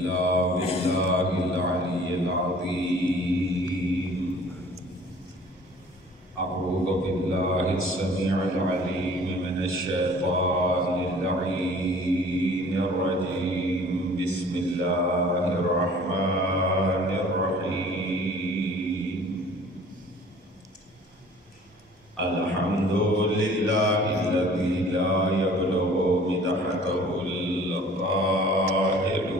إلا بالله العلي العظيم. أعوذ بالله السميع العليم من الشيطان اللعين الرجيم. بسم الله الرحمن الرحيم. الحمد لله الذي لا يبلغ مدحته القائلون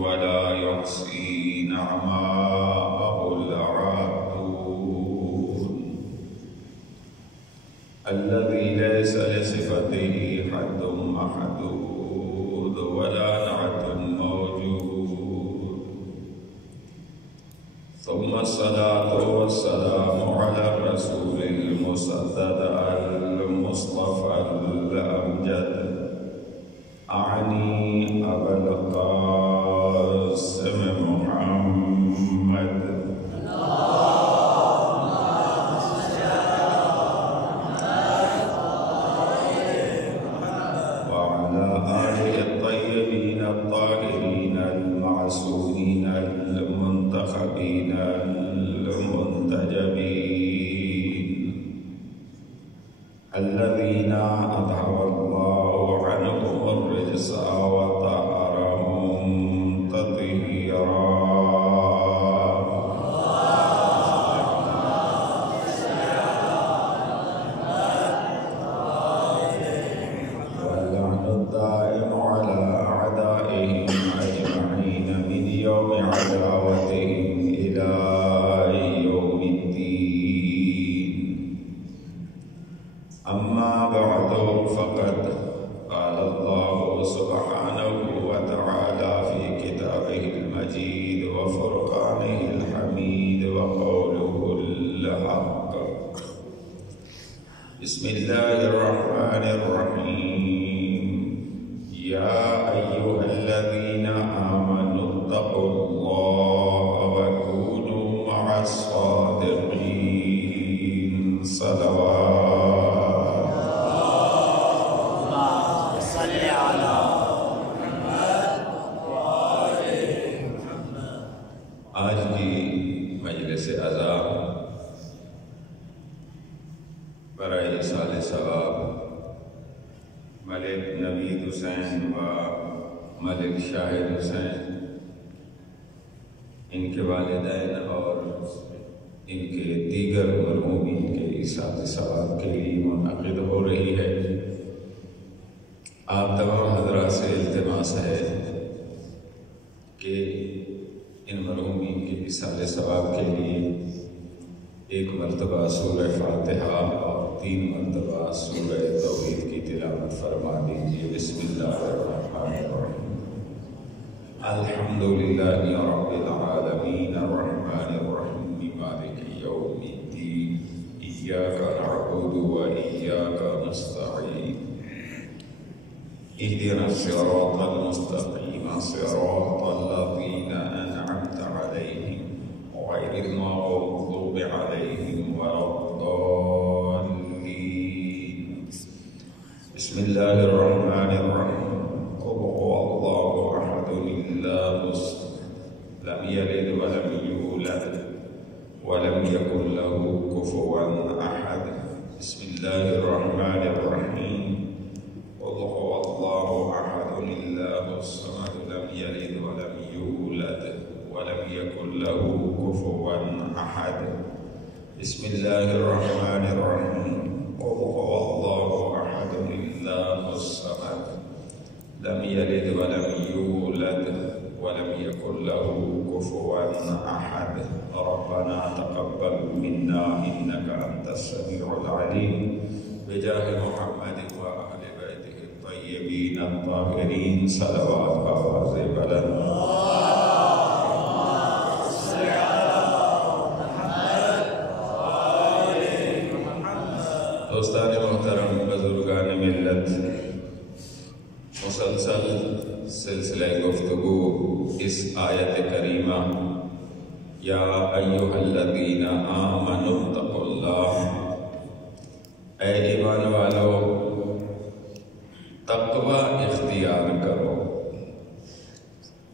ولا يحصي نعماءه العادون، الذي ليس لصفته حد محدود ولا نعت موجود. ثم الصلاة والسلام على الرسول المسدد المصطفى الأمجد، أعني أبا القاسم محمد. وعلى آله الطيبين الطاهرين المعصومين المنتخبين المنتجبين، الذين أذهب الله عنهم الرجس وطهرهم تطهيرا. واللعن الدائم على أعدائهم أجمعين من يوم عداوتهم إلى يوم الدين. أما بعد، فقد قال الله سبحانه وتعالى في كتابه المجيد وفرقانه الحميد وقوله الحق. بسم الله الرحمن الرحيم. يا أيها الذين آمنوا اتقوا الله وكونوا مع الصادقين. صلوات. آج کی مجلس عزا برائے ایصال ثواب ملک نوید حسین و ملک شاہد حسین، ان کے والدین اور ان کے دیگر مرحومین کے ایصال ثواب کے لیے منعقد ہو رہی ہے۔ آپ تمام حضرات سے التماس ہے کہ ان مرحومین کے ایصال ثواب کے لیے ایک مرتبہ سورہ فاتحہ اور 3 مرتبہ سورہ توحید کی تلاوت فرما دیجیے۔ بسم اللہ الرحمن الرحیم۔ الحمدللہ رب العالمین الرحمن الرحیم مالک یوم الدین، ایاک نعبد و ایاک نستعین، اهدنا الصراط المستقيم صراط الذين أنعمت عليهم غير المغضوب عليهم ولا الضالين. بسم الله الرحمن الرحيم. قل هو الله أحد الله الصمد لم يلد ولم يولد ولم يكن له كفوا أحد. بسم الله الرحمن الرحيم. قل هو الله أحد الله الصمد لم يلد ولم يولد ولم يكن له كفوا أحد. بسم الله الرحمن الرحيم. قل هو الله أحد الله الصمد لم يلد ولم يولد ولم يكن له كفوا أحد. ربنا تقبل منا إنك أنت السميع العليم، بجاه محمد وأهل بيته الطيبين الطاهرين. صلوات بآواز بلند. دوستان محترم، بزرگان ملت، مسلسل سلسلہ گفتگو اس آیت کریمہ یا ایھا الذین آمنوا اتقوا اللہ، اے ایمان والو تقوی اختیار کرو۔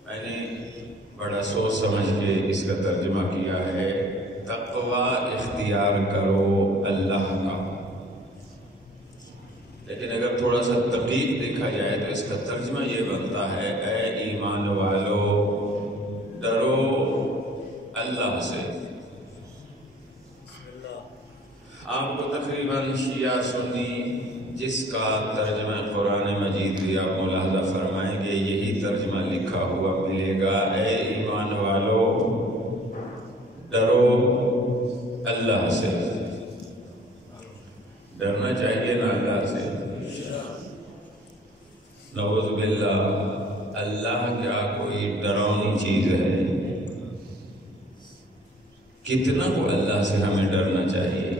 میں نے بڑا سوچ سمجھ کے اس کا ترجمہ کیا ہے، تقوی اختیار کرو اللہ کا۔ لیکن اگر تھوڑا سا دقیق دیکھا جائے تو اس کا ترجمہ یہ بنتا ہے، اے ایمان والو ڈرو اللہ سے۔ آپ کو تقریباً شیعہ سنی جس کا ترجمہ قرآن مجید بھی آپ ملاحظہ فرمائیں گے یہی ترجمہ لکھا ہوا ملے گا، اے ایمان والو ڈرو اللہ سے۔ ڈرنا چاہیے نا اللہ سے؟ نعوذ باللہ، اللہ کیا کوئی ڈراؤنی چیز ہے؟ کتنا کو اللہ سے ہمیں ڈرنا چاہیے۔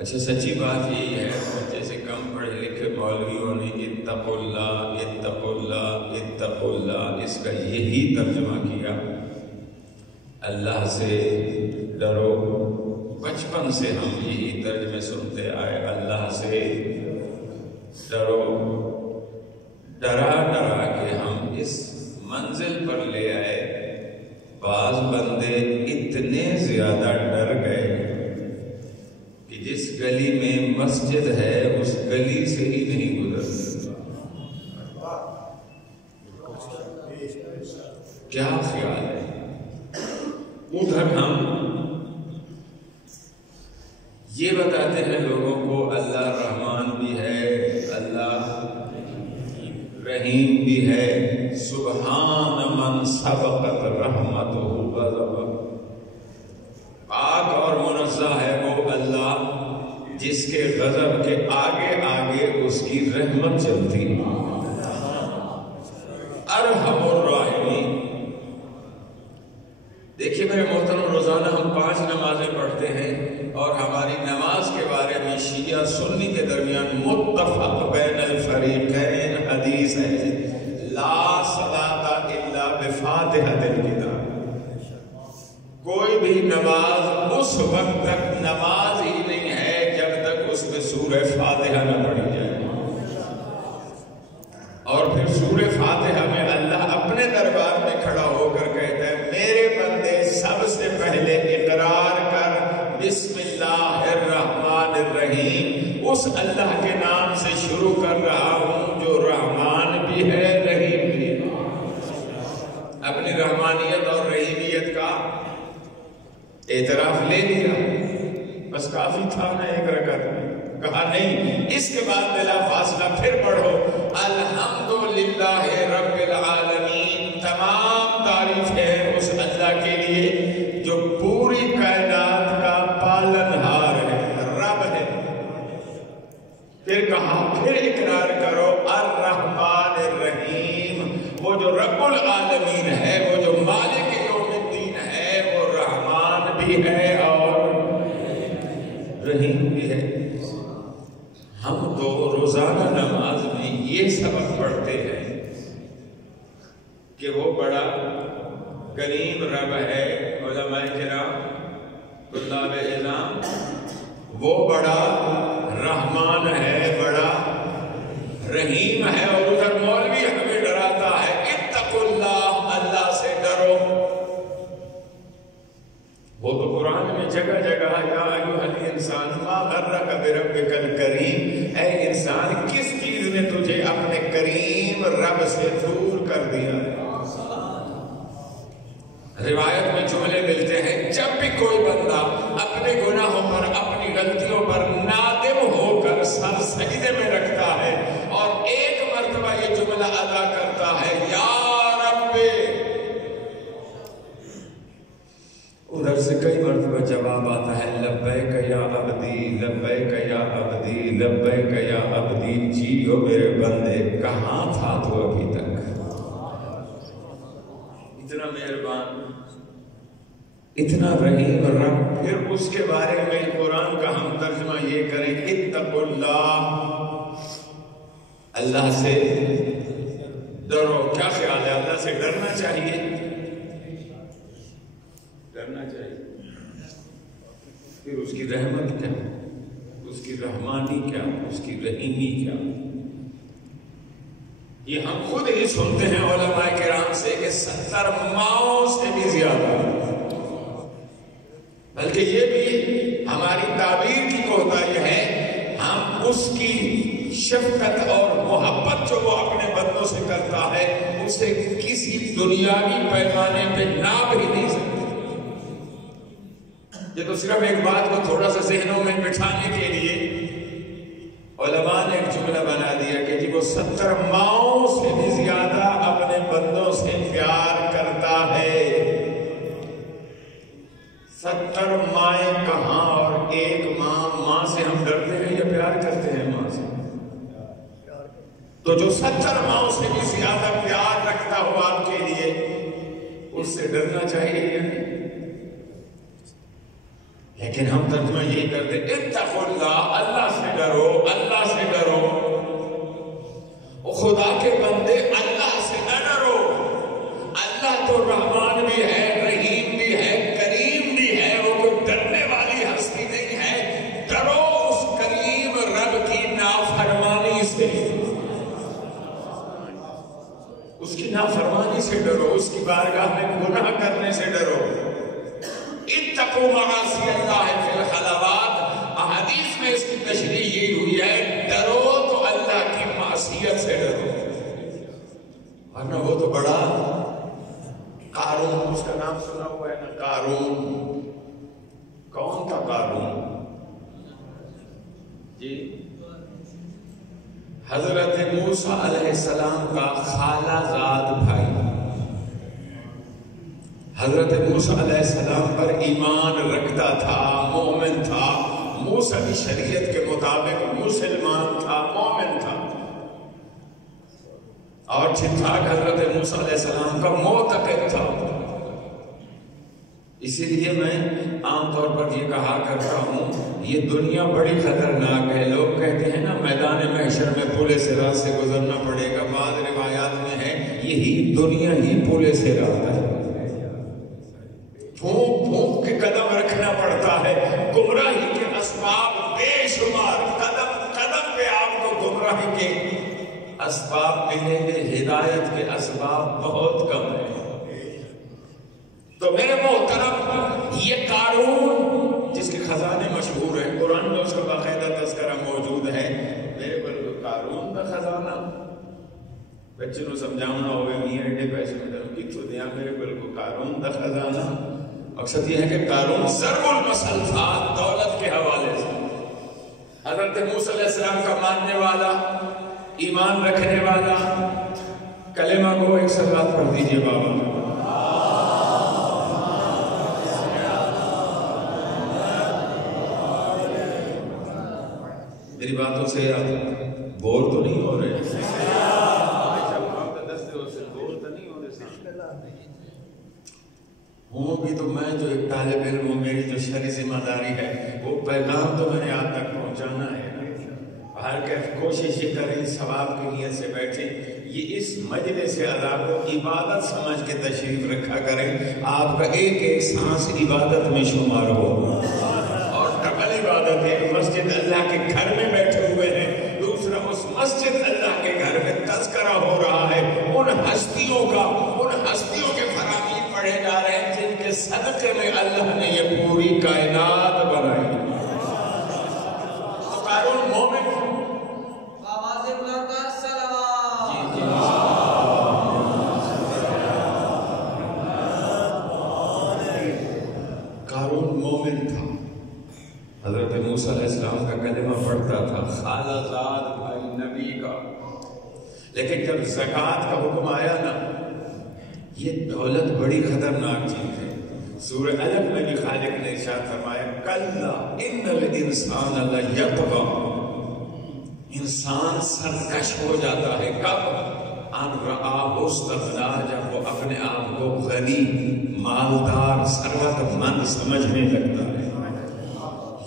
اچھا سچی بات یہی ہے، جیسے کم پڑھے لکھے مولویوں نے اتقوا اللہ اتقوا اللہ اتقوا اللہ، اس کا یہی ترجمہ کیا، اللہ سے ڈرو۔ بچپن سے ہم یہی ترجمے سنتے آئے، اللہ سے ڈرو۔ ڈرا ڈرا کے ہم اس منزل پر لے آئے، بعض بندے اتنے زیادہ ڈر گئے کہ جس گلی میں مسجد ہے اس گلی سے ہی نہیں گزرتے۔ کیا خیال ہے؟ ادھر ہم یہ بتاتے ہیں لوگوں کو اللہ رحمان بھی ہے، اللہ رحیم بھی ہے، سبحان من سبقت رحمتہ غضبہ، پاک اور منزہ ہے وہ اللہ جس کے غضب کے آگے آگے اس کی رحمت چلتی ہے۔ ارحم الراحمین۔ دیکھیے میرے محترم، روزانہ ہم 5 نمازیں پڑھتے ہیں اور ہماری نماز کے بارے میں شیعہ سنی کے درمیان متفق بین الفریقین حدیث ہے، لا صلاۃ الا بفاتحۃ الکتاب۔ کوئی بھی نماز اس وقت تک نماز ہی نہیں ہے جب تک اس میں سورہ فاتحہ نہ پڑھی جائے۔ اور پھر سورہ فاتحہ میں اللہ اپنے دربار میں کھڑا ہو کر کہتا ہے، میرے بندے سب سے پہلے اقرار کر بسم اللہ الرحمن الرحیم، اس اللہ کے نام سے شروع کر رہا ہوں جو رحمان بھی ہے رحیم بھی ہے۔ اپنی رحمانیت اور رحیمیت کا اعتراف لے لیا، بس کافی تھا نا ایک رکعت میں؟ کہا نہیں، اس کے بعد بلا فاصلہ پھر پڑھو الحمدللہ رب العالمین، تمام تعریف ہے اس اللہ کے لیے جو پوری کائنات کا پالنہار ہے، رب ہے۔ پھر کہا پھر اقرار کرو الرحمن الرحیم، وہ جو رب العالمین ہے، وہ جو مالک یوم الدین ہے، وہ رحمان بھی ہے اور رحیم بھی ہے۔ ہم تو روزانہ نماز میں یہ سبق پڑھتے ہیں کہ وہ بڑا کریم رب ہے، علماء کرام، طلاب اعظام، وہ بڑا رحمان ہے، بڑا رحیم ہے، اور ادھر مولوی ہمیں ڈراتا ہے اتقوا اللہ، اللہ سے ڈرو۔ وہ تو قرآن میں جگہ جگہ یا ایھا الانسان ما غرک بربک الکریم، اے انسان کس چیز نے تجھے اپنے کریم رب سے دور کر دیا ہے۔ روایت میں جملے ملتے ہیں، جب بھی کوئی بندہ اپنے گناہوں پر، اپنی غلطیوں پر نادم ہو کر سر سجدے میں رکھتا ہے اور ایک مرتبہ یہ جملہ ادا کرتا ہے یا رب، ادھر سے کئی مرتبہ جواب آتا ہے لبیک یا عبدی لبیک یا عبدی لبیک یا عبدی، جیو میرے بندے، کہاں تھا تو ابھی تک؟ اتنا مہربان، اتنا رحیم رب۔ پھر اس کے بارے میں قرآن کا ہم ترجمہ یہ کریں اتقوا اللہ، اللہ سے ڈرو۔ کیا خیال ہے؟ اللہ سے ڈرنا چاہیے، ڈرنا چاہیے۔ پھر اس کی رحمت کیا، اس کی رحمانی کیا، اس کی رحیمی کیا؟ یہ ہم خود ہی سنتے ہیں علماء کرام سے کہ 70 ماؤں سے بھی زیادہ، بلکہ یہ بھی ہماری تعبیر کی کوتاہی ہے، ہم اس کی شفقت اور محبت جو وہ اپنے بندوں سے کرتا ہے اسے کسی دنیاوی پیمانے پہ ناپ ہی نہیں سکتے۔ یہ تو صرف ایک بات کو تھوڑا سا ذہنوں میں بٹھانے کے لیے علماء نے ایک جملہ بنا دیا کہ جی وہ 70 ماؤں سے بھی زیادہ اپنے بندوں سے پیار کرتا ہے۔ 70 مائیں کہاں اور ایک ماں سے ہم ڈرتے ہیں یا پیار کرتے ہیں ماں سے؟ تو جو 70 ماؤں سے بھی زیادہ پیار رکھتا ہو آپ کے لیے، اس سے ڈرنا چاہیے یا نہیں؟ لیکن ہم ترجمہ یہی کرتے اتقوا اللہ، اللہ سے ڈرو، اللہ سے ڈرو۔ خدا کے بندے اللہ سے نہ ڈرو، اللہ تو رحمان بھی ہے، رحیم بھی ہے، کریم بھی ہے، وہ کوئی ڈرنے والی ہستی نہیں ہے۔ ڈرو اس کریم رب کی نافرمانی سے، اس کی نافرمانی سے ڈرو، اس کی بارگاہ میں گناہ کرنے سے ڈرو۔ اتقوا معاصی اللہ فی الخلوات، احادیث میں اس کی تشریح یہ ہوئی ہے ڈرو تو اللہ کی معصیت سے ڈرو، ورنہ وہ تو بڑا قارون، اس کا نام سنا ہوا ہے نا، قارون۔ کون تھا قارون؟ جی حضرت موسیٰ علیہ السلام کا خالہ زاد بھائی، حضرت موسیٰ علیہ السلام پر ایمان رکھتا تھا، مومن تھا، موسیٰ کی شریعت کے مطابق مسلمان تھا، مومن تھا، اور ٹھیک ٹھاک حضرت موسیٰ علیہ السلام کا معتقد تھا۔ اسی لیے میں عام طور پر یہ کہا کرتا ہوں یہ دنیا بڑی خطرناک ہے۔ لوگ کہتے ہیں نا میدان محشر میں پل صراط سے گزرنا پڑے گا، بعض روایات میں ہے یہی دنیا ہی پل صراط ہے، پھونک پھونک کے قدم رکھنا پڑتا ہے، گمراہی کے اسباب بے شمار، قدم قدم پہ آپ کو گمراہی کے اسباب ملیں گے، ہدایت کے اسباب بہت کم ہیں۔ تو میرے محترم یہ قارون جس کے خزانے مشہور ہیں، قرآن میں اس کا باقاعدہ تذکرہ موجود ہے، میرے بلکہ قارون کا خزانہ بچے نو سمجھانا ہوئے میاں ایڈے پیسے میں کی تو دیا، میرے بلکہ قارون کا خزانہ۔ مقصد یہ ہے کہ قارون ضرب المثل تھا دولت کے حوالے سے، حضرت موسیٰ علیہ السلام کا ماننے والا، ایمان رکھنے والا۔ کلمہ کو ایک صلوات پڑھ دیجئے بابا۔ میری باتوں سے آپ بور تو نہیں ہو رہے؟ ہوں بھی تو میں جو ایک طالب علم ہوں، میری جو شرعی ذمہ داری ہے وہ پیغام تو میں نے آپ تک پہنچانا ہے۔ ہر کوشش یہ کریں ثواب کی نیت سے بیٹھیں، یہ اس مجلس ادا کو عبادت سمجھ کے تشریف رکھا کریں، آپ کا ایک ایک سانس عبادت میں شمار ہو، اور ڈبل عبادت ہے۔ مسجد اللہ کے گھر میں بیٹھے ہوئے ہیں، دوسرا اس مسجد اللہ کے گھر میں تذکرہ ہو رہا ہے ان ہستیوں کا، ان ہستیوں کے فرامین پڑھے جا رہے ہیں جن کے صدقے میں اللہ نے یہ پوری کائنات بنائی۔ قارون مومن آواز بلند سلام، قارون مومن تھا، حضرت موسیٰ علیہ السلام کا کلمہ پڑھتا تھا، خالہ زاد بھائی نبی کا۔ لیکن جب زکوٰۃ کا حکم آیا نا، یہ دولت بڑی خطرناک چیز ہے۔ سورہ علق میں بھی خالق نے ارشاد فرمایا کلا ان الانسان لیطغی، انسان سرکش ہو جاتا ہے کب؟ ان رآہ استغنی، جب وہ اپنے آپ کو غنی، مالدار، ثروت مند سمجھنے لگتا ہے۔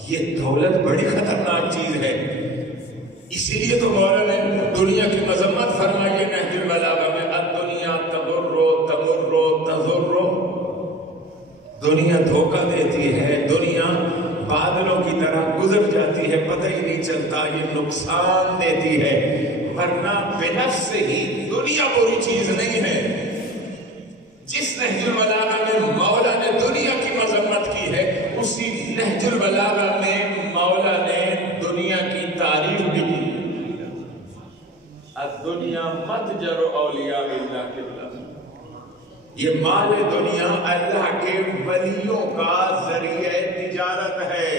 یہ دولت بڑی خطرناک چیز ہے، اسی لیے تو مولا نے دنیا کی مذمت فرمائی ہے نہج البلاغہ میں، الدنیا تغر تمر تضر، دنیا دھوکہ دیتی ہے، دنیا بادلوں کی طرح گزر جاتی ہے، پتہ ہی نہیں چلتا، یہ نقصان دیتی ہے۔ ورنہ بنفس ہی دنیا بری چیز نہیں ہے. جس نہج البلاغہ میں مولا نے دنیا کی مذمت کی ہے، اسی نہج البلاغہ میں مولا نے دنیا کی تعریف بھی کی. الدنیا متجر اولیاء اللہ کے اللہ، یہ مال دنیا اللہ کے ولیوں کا ذریعہ تجارت ہے.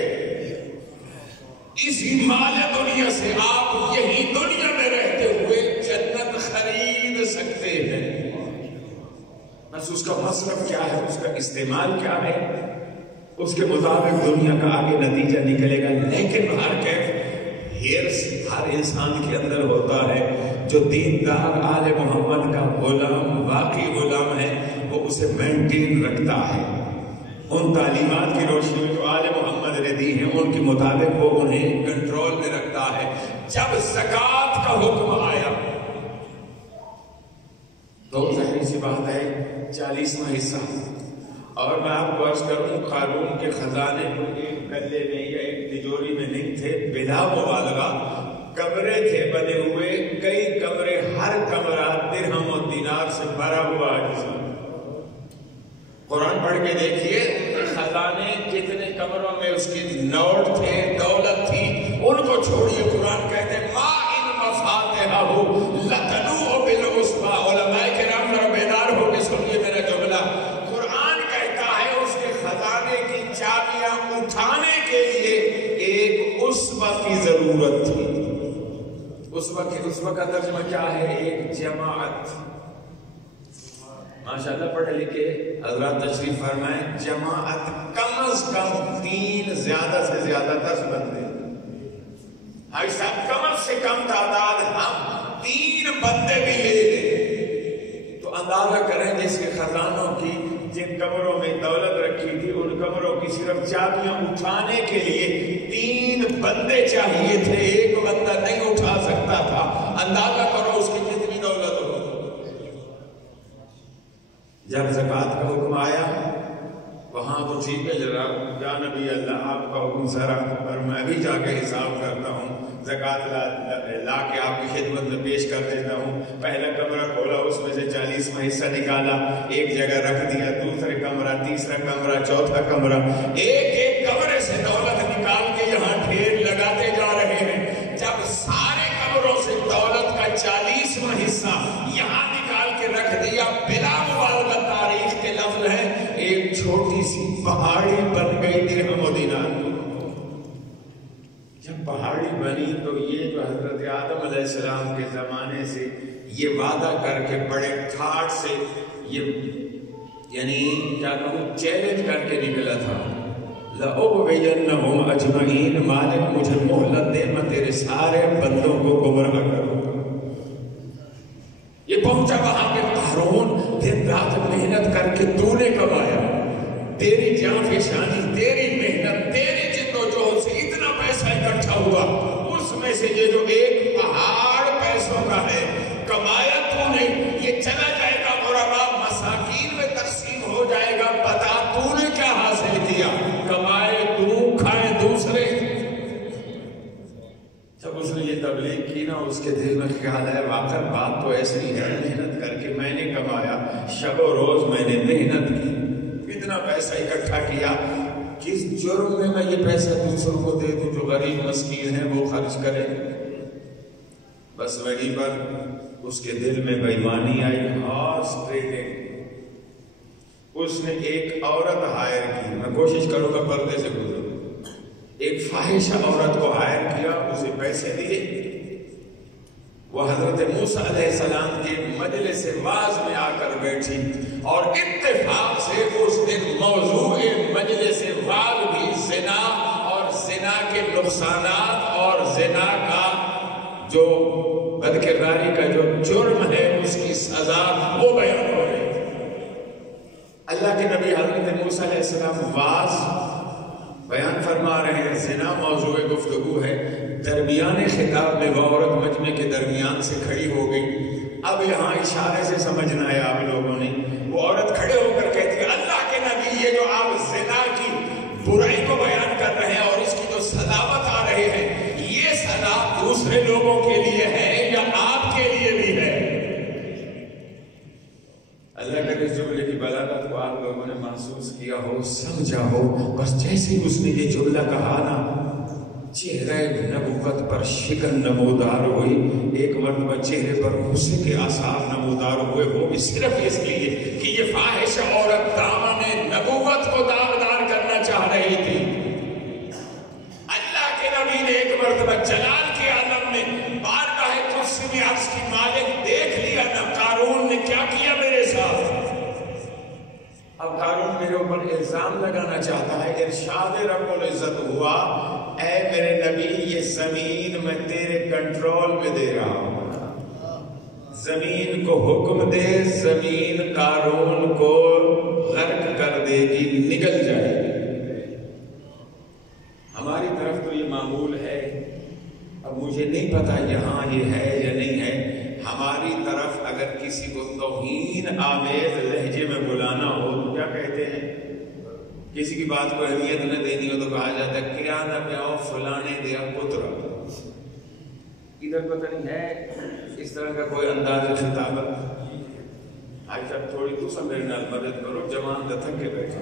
اسی مال دنیا سے آپ یہی دنیا میں رہتے ہوئے جنت خرید سکتے ہیں. بس اس کا مصرف کیا ہے، اس کا استعمال کیا ہے، اس کے مطابق دنیا کا آگے نتیجہ نکلے گا. لیکن ہر کیف ہرس ہر انسان کے اندر ہوتا ہے. جو دیندار آل محمد کا غلام، واقعی غلام ہے، وہ اسے مینٹین رکھتا ہے. ان تعلیمات کی روشنی میں جو آل محمد نے دی ہیں ان کے مطابق وہ انہیں کنٹرول میں رکھتا ہے. جب زکوٰۃ کا حکم آیا تو ظاہر سی بات ہے 40واں حصہ، اور میں آپ کو عرض کروں قارون کے خزانے کو ایک گلے میں یا ایک تجوری میں نہیں تھے، بلا مبالغہ کمرے تھے بنے ہوئے، کئی کمرے، ہر کمرہ درہم و دینار سے بھرا ہوا ہے. قرآن پڑھ کے دیکھیے خزانے کتنے کمروں میں اس کی نوٹ تھے، دولت تھی. ان کو چھوڑیے، قرآن کہتے ہیں ما ان مفاتحہ لتنوء بالعصبہ. علماء کرام ذرا بیدار ہو کے سنیے میرا جملہ. قرآن کہتا ہے اس کے خزانے کی چابیاں اٹھانے کے لیے ایک عصبہ کی ضرورت تھی. عصبہ کا ترجمہ کیا ہے؟ ایک جماعت. ماشاءاللہ پڑھے لکھے حضرات تشریف فرمائیں. جماعت کم از کم 3، زیادہ سے زیادہ 10 بندے. حاجی صاحب کم سے کم تعداد ہم 3 بندے بھی لے لیں تو اندازہ کریں جس کے خزانوں کی جن کمروں میں دولت رکھی تھی ان کمروں کی صرف چابیاں اٹھانے کے لیے 3 بندے چاہیے تھے. ایک بندہ نہیں اٹھا سکتا تھا. اندازہ کرو اس کی کتنی دولت ہو. جب زکوٰۃ کا حکم آیا وہاں تو ٹھیک ہے جناب، یا نبی اللہ آپ کا حکم سارا، اور میں بھی جا کے حساب کرتا ہوں، زکوٰۃ لا کے آپ کی خدمت میں پیش کر دیتا ہوں. پہلا کمرہ کھولا، اس میں سے 40واں حصہ نکالا، ایک جگہ رکھ دیا. دوسرے کمرہ، تیسرا کمرہ، چوتھا کمرہ، ایک ایک کمرے سے دولت نکال کے یہاں ڈھیر لگاتے جا رہے ہیں. جب سارے کمروں سے دولت کا 40واں حصہ یہاں نکال کے رکھ دیا، بلا مبالغہ تاریخ کے لفظ ہے ایک چھوٹی سی پہاڑی بن گئی درہم و دینار. جب پہاڑی بنی تو یہ جو حضرت آدم علیہ السلام کے زمانے سے یہ وعدہ کر کے بڑے ٹھاٹ سے یہ یعنی کیا کہوں چیلنج کر کے نکلا تھا، لَأُغْوِيَنَّهُمْ أَجْمَعِينَ، مالک مجھے مہلت دے، میں تیرے سارے بندوں کو گمراہ کروں. یہ پہنچا وہاں پہ قارون دن رات محنت کر کے تو نے کمایا، تیری جان فشانی، تیری محنت، تیری جد و جہد سے اتنا پیسہ اکٹھا ہوا. اس میں سے یہ جو ایک پہاڑ پیسوں کا ہے کمایا تو نے، یہ چلا جائے گا غربا مساکین میں تقسیم ہو جائے گا. بتا تو نے کیا حاصل کیا؟ کمائے تو، کھائے دوسرے. جب اس نے یہ تبلیغ کی نا، اس کے دل میں خیال ہے واقعی بات تو ایسی ہے، محنت کر کے میں نے کمایا، شب و روز میں نے محنت کی، اتنا پیسہ اکٹھا کیا، کس جرم میں میں یہ پیسہ دوسروں کو دے دوں جو غریب مسکین ہیں وہ خرچ کریں. بس وہیں پر اس کے دل میں بے ایمانی آئی. Horse trading. اس نے ایک عورت ہائر کی، میں کوشش کروں گا پردے سے گزروں، ایک فاحشہ عورت کو ہائر کیا، اسے پیسے دیے. وہ حضرت موسیٰ علیہ السلام کے مجلس واعظ میں آ کر بیٹھی اور اتفاق سے اس دن موضوع مجلس واعظ بھی زنا اور زنا کے نقصانات اور زنا کا جو بدکرداری کا جو جرم ہے اس کی سزا وہ بیان ہو رہی تھی. اللہ کے نبی حضرت موسیٰ علیہ السلام واعظ بیان فرما رہے ہیں، زنا موضوع گفتگو ہے. درمیان خطاب میں وہ عورت مجمع کے درمیان سے کھڑی ہو گئی. اب یہاں اشارے سے سمجھنا ہے آپ لوگوں نے. وہ عورت کھڑے ہو کر کہتی ہے اللہ کے نبی یہ جو آپ زنا کی برائی کو بیان کر رہے ہیں اور اس کی جو سزا بتا رہے ہیں، یہ سزا دوسرے لوگوں کے لیے ہے یا آپ اگر اس جملے کی بلاغت کو آپ لوگوں نے محسوس کیا ہو، سمجھا ہو، بس جیسے ہی اس نے یہ جملہ کہا نا، چہرہ نبوت پر شکن نمودار ہوئی. ایک مرتبہ چہرے پر غصے کے آثار نمودار ہوئے، وہ بھی صرف اس لیے کہ یہ فاحش عورت دامن نبوت کو داغدار کرنا چاہ رہی تھی. اللہ کے نبی نے ایک مرتبہ جلال کے عالم میں بارگاہ قدس میں عرض کی مالک دیکھ لیا نا قارون نے کیا کیا میرے ساتھ. اب قارون میرے اوپر الزام لگانا چاہتا ہے. ارشاد رب العزت ہوا، اے میرے نبی یہ زمین میں تیرے کنٹرول میں دے رہا ہوں. زمین کو حکم دے، زمین قارون کو غرق کر دے گی، نگل جائے گی. ہماری طرف تو یہ معمول ہے، اب مجھے نہیں پتا یہاں یہ ہے یا نہیں ہے. ہماری طرف اگر کسی کو توہین آمیز لہجے میں بلانا ہو تو کیا کہتے ہیں؟ کسی کی بات کو اہمیت نہ دینی ہو تو کہا جاتا ہے کیا نہ پیاؤ فلانے دیا پتر. ادھر پتہ نہیں ہے اس طرح کا کوئی انداز خطابت. آج تک تھوڑی تو سب میرے نال مدد کرو، جوان دتھک کے بیٹھے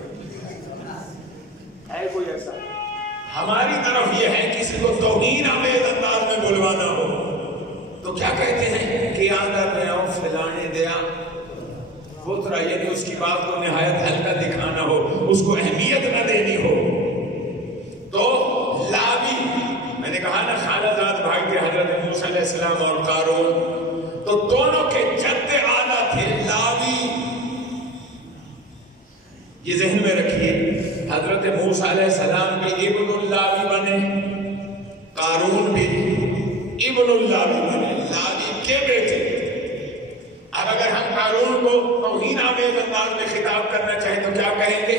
ہے کوئی ایسا. ہماری طرف یہ ہے کسی کو توہین آمیز انداز میں بلوانا ہو تو کیا کہتے ہیں کہ آدھر میں آؤ فلانے دیا پترا، یعنی اس کی بات کو نہایت ہلکا دکھانا ہو، اس کو اہمیت نہ دینی ہو. تو لاوی، میں نے کہا نا خالزاد بھائی تھے حضرت موسیٰ علیہ السلام اور قارون، تو دونوں کے جد اعلیٰ تھے لاوی. یہ ذہن میں رکھیے، حضرت موسیٰ علیہ السلام کے ابن اللاوی بنے، قارون بھی ابن اللاوی بنے، لاوی کے بیٹے. اب اگر ہم قارون کو توہین آمیز انداز میں خطاب کرنا چاہیں تو کیا کہیں گے؟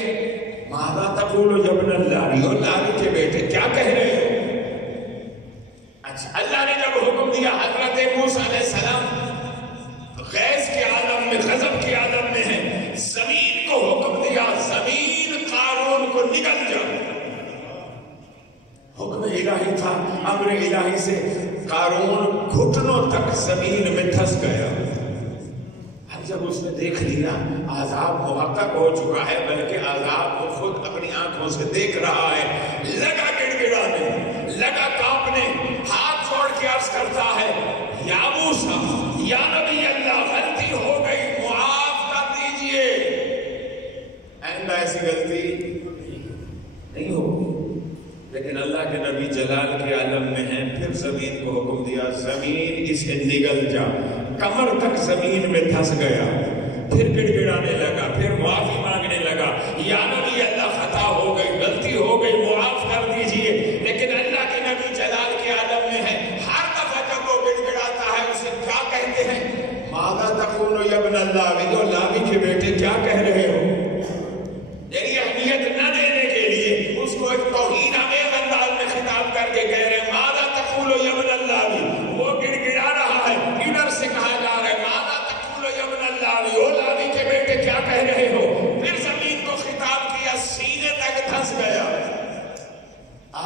ماذا تقول یا ابن اللاوی، اور لاوی کے بیٹے کیا کہہ رہے ہو؟ اچھا، اللہ نے جب حکم دیا حضرت موسیٰ علیہ السلام غیظ کے عالم میں، غضب کے عالم میں ہیں، زمین کو حکم دیا زمین قارون کو نگل جا. حکم الہی تھا، امر الہی سے قارون گھٹنوں تک زمین میں دھس گیا. اب جب اس نے دیکھ لیا عذاب محقق ہو چکا ہے، بلکہ عذاب کو خود اپنی آنکھوں سے دیکھ رہا ہے، لگا گڑ گڑانے، لگا کانپنے، ہاتھ جوڑ کے عرض کرتا ہے یا موسیٰ، یا نبی اللہ، غلطی ہو گئی، معاف کر دیجئے. آئندہ ایسی غلطی نہیں ہوگی. لیکن اللہ کے نبی جلال کے عالم میں ہیں. پھر زمین کو حکم دیا زمین اسے نگل جا. کمر تک زمین میں دھس گیا، پھر گڑ گڑانے لگا، پھر معافی مانگنے لگا، یا نبی اللہ خطا ہو گئی، غلطی ہو گئی، معاف کر دیجئے. لیکن اللہ کے نبی جلال کے عالم میں ہے، ہر دفعہ جب وہ گڑ گڑاتا ہے اسے کیا کہتے ہیں؟ ماذا تقول یا ابن اللاوی، اور لاوی کے بیٹے کیا کہہ رہے ہو؟ یعنی اہمیت نہ دینے کے لیے اس کو ایک توہین آمیز انداز میں خطاب کر کے کہہ رہے ہیں ماذا تقول یا ابن اللاوی. وہ گڑ گڑا رہا ہے، ادھر سے کہا جا رہا ہے ماذا تقول یا ابن اللاوی، او لاوی کے بیٹے کیا کہہ رہے ہو. پھر زمین کو خطاب کیا، سینے تک دھس گیا.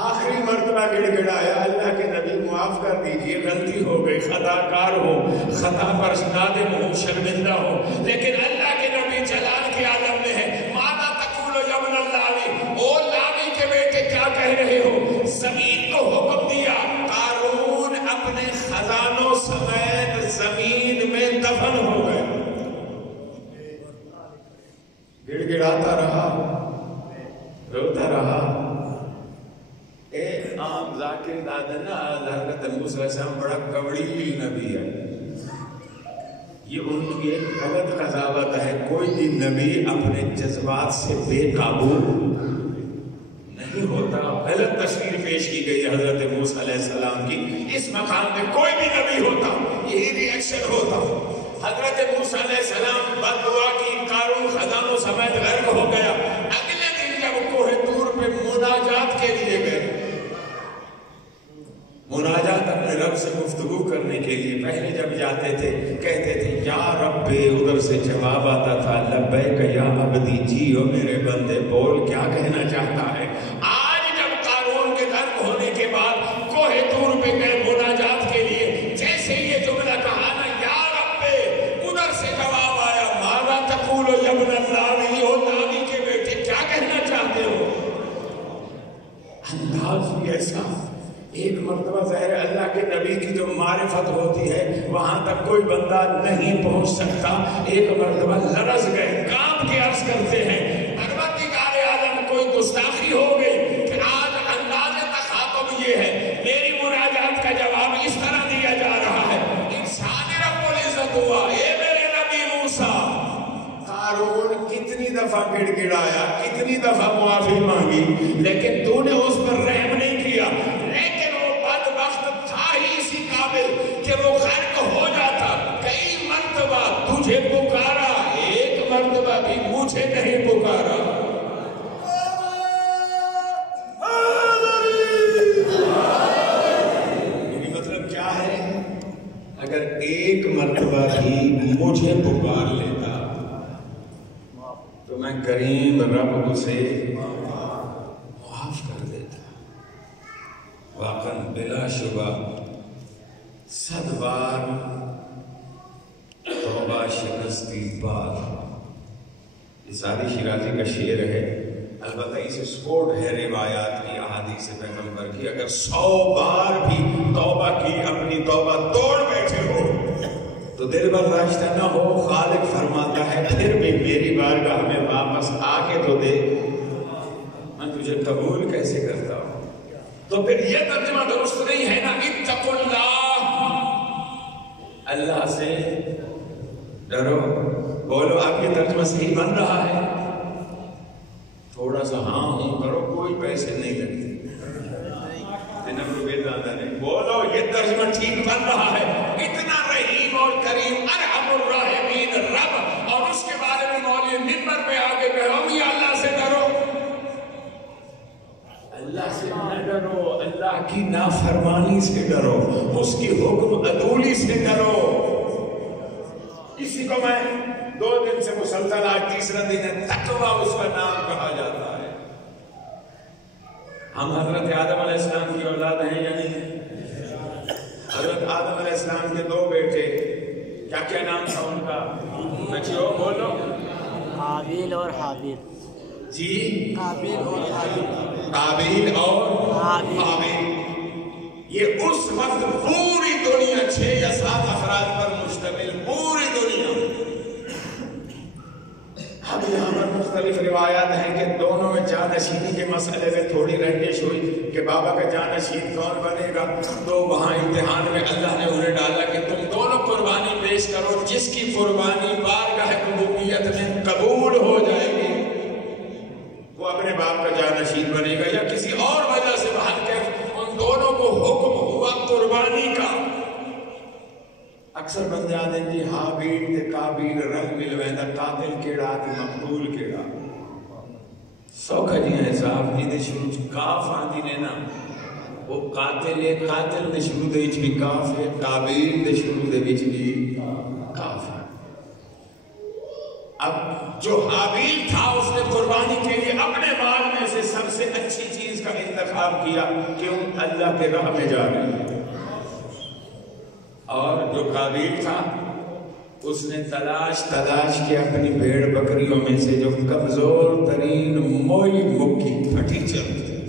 آخری مرتبہ گڑ گڑایا، اللہ کے نبی معاف کر دیجئے، غلطی ہو گئی، خطا کار ہو، خطا پر نادم ہو، شرمندہ ہو. لیکن اللہ کے نبی جلال کے عالم میں ہے، ماذا تقول یا ابن اللاوی، او لاوی کے بیٹے کیا کہہ رہے ہو. زمین کو حکم دیا، قارون اپنے خزانوں سمیت زمین میں دفن ہو گئے. گڑ گڑاتا رہا، روتا رہا. ایک عام ذاکر دادنا حضرت موسیٰ علیہ السلام بڑا کبڑی نبی ہے. یہ ان کی ایک غلط قضاوت ہے. کوئی بھی نبی اپنے جذبات سے بے قابو نہیں ہوتا. غلط تصویر پیش کی گئی حضرت موسیٰ علیہ السلام کی. اس مقام میں کوئی بھی نبی ہوتا یہی ری ایکشن ہوتا. حضرت موسیٰ علیہ السلام بد دعا کی، قارون خزانوں سمیت غرق ہو گیا. اگلے دن جب کوہ طور پہ مناجات کے لیے گئے، مناجات اپنے رب سے گفتگو کرنے کے لیے پہلے جب جاتے تھے کہتے تھے یا رب، ادھر سے جواب آتا تھا لبیک یا عبدی، جی او میرے بندے بول کیا کہنا چاہتا ہے. آج جب قارون کے غرق ہونے کے بعد کوہ طور پہ گئے مناجات کے لیے، جیسے یہ جملہ کہا نا یا رب، ادھر سے جواب آیا ماذا تقول یا معرفت ہوتی ہے وہاں تک کوئی بندہ نہیں پہنچ سکتا. ایک مرتبہ لرز گئے, کانپ کے عرض کرتے ہیں پروردگار عالم کوئی گستاخی ہو گئی کہ آج انداز تخاطب یہ ہے, میری مناجات کا جواب اس طرح دیا جا رہا ہے. انسان رب العزت ہوا, اے میرے نبی موسیٰ. قارون کتنی دفعہ گڑ گڑایا, کتنی دفعہ معافی مانگی, لیکن تو نے اس پر رحم نہیں کیا. لیکن وہ بدبخت تھا ہی اسی قابل کہ وہ غرق ہو جاتا. کئی مرتبہ تجھے پکارا, ایک مرتبہ بھی مجھے نہیں پکارا. میری مطلب کیا ہے, اگر ایک مرتبہ بھی مجھے پکار لیتا تو میں کریم رب اسے معاف کر دیتا. واقعاً بلا شبہ 100 بار توبہ شکستی بار, یہ ساری شیرازی کا شعر ہے. البتہ اسے سپورٹ ہے روایات کی, احادیث پیغمبر کی. اگر 100 بار بھی توبہ کی, اپنی توبہ توڑ بیٹھے ہو تو دل برداشتہ نہ ہو. خالق فرماتا ہے پھر بھی میری بارگاہ میں واپس آ کے تو دیکھ, میں تجھے قبول کیسے کرتا ہوں. تو پھر یہ ترجمہ درست نہیں ہے نا, اتقوا اللہ, اللہ سے ڈرو. بولو آپ کی ترجمہ صحیح بن رہا ہے؟ تھوڑا سا ہاں ہوں کرو, کوئی پیسے نہیں لگتے. بولو یہ ترجمہ ٹھیک بن رہا ہے. اتنا رحیم اور کریم ارحم الراحمین رب, اور اس کے بارے میں مولوی منبر پہ آگے کہو یا اللہ سے ڈرو. اللہ سے نہ ڈرو, اللہ کی نافرمانی سے ڈرو, اس کی حکم عدولی سے ڈرو. اسی کو میں 2 دن سے مسلسل, آج تیسرا دن ہے, تقویٰ اس کا نام کہا جاتا ہے. ہم حضرت آدم علیہ السلام کی اولاد ہیں یا نہیں؟ حضرت آدم علیہ السلام کے 2 بیٹے, کیا کیا نام تھا ان کا؟ بچیو بولو. قابیل اور حابیل. جی, قابیل اور حابیل. قابیل اور حابیل. یہ اس وقت پوری دنیا 6 یا 7 افراد پر مشتمل, پوری دنیا. اب یہاں پر مختلف روایات ہیں کہ دونوں میں جانشینی کے مسئلے میں تھوڑی رنجش ہوئی کہ بابا کا جانشین کون بنے گا. تو وہاں امتحان میں اللہ نے انہیں ڈالا کہ تم دونوں قربانی پیش کرو, جس کی قربانی بارگاہ ربوبیت میں قبول ہو جائے گی وہ اپنے باپ کا جانشین بنے گا, یا کسی اور وجہ سے بہت کے ان دونوں کو حکم ہوا قربانی کا. اکثر بندے آتے ہیں جی حابیل تے قابیل رنگ ملویندا, قاتل کیڑا تے مقتول کیڑا. سوکھا جی ہے صاحب جی دے شروع کاف آندی نے نا, وہ قاتل ہے, قاتل دے شروع دے وچ بھی کاف ہے, قابیل دے شروع دے وچ بھی کاف ہے. اب جو حابیل تھا اس نے قربانی کے لیے اپنے مال میں سے سب سے اچھی چیز کا انتخاب کیا, کیوں؟ اللہ کے راہ میں جا رہی ہے. اور جو قابیل تھا اس نے تلاش کے اپنی بھیڑ بکریوں میں سے جو کمزور ترین موئی مکی پھٹی چلتی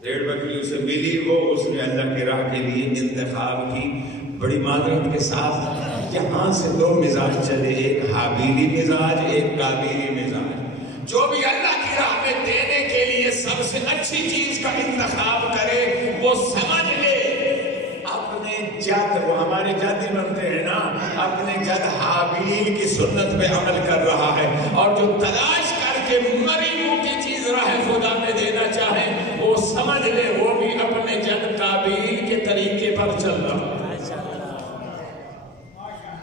بھیڑ بکری اسے ملی, وہ اس نے اللہ کے راہ کے لیے انتخاب کی. بڑی معذرت کے ساتھ یہاں سے 2 مزاج چلے, ایک حابیلی مزاج, ایک قابیلی مزاج. جو بھی اللہ کی راہ میں دینے کے لیے سب سے اچھی چیز کا انتخاب کرے وہ سمجھ لے جد, وہ ہمارے جد ہی بنتے ہیں نا, اپنے جد حابیل کی سنت پہ عمل کر رہا ہے. اور جو تلاش کر کے مری منہ کی چیز راہ خدا میں دینا چاہے وہ سمجھ لے وہ بھی اپنے جد قابیل کے طریقے پر چل رہا ہے.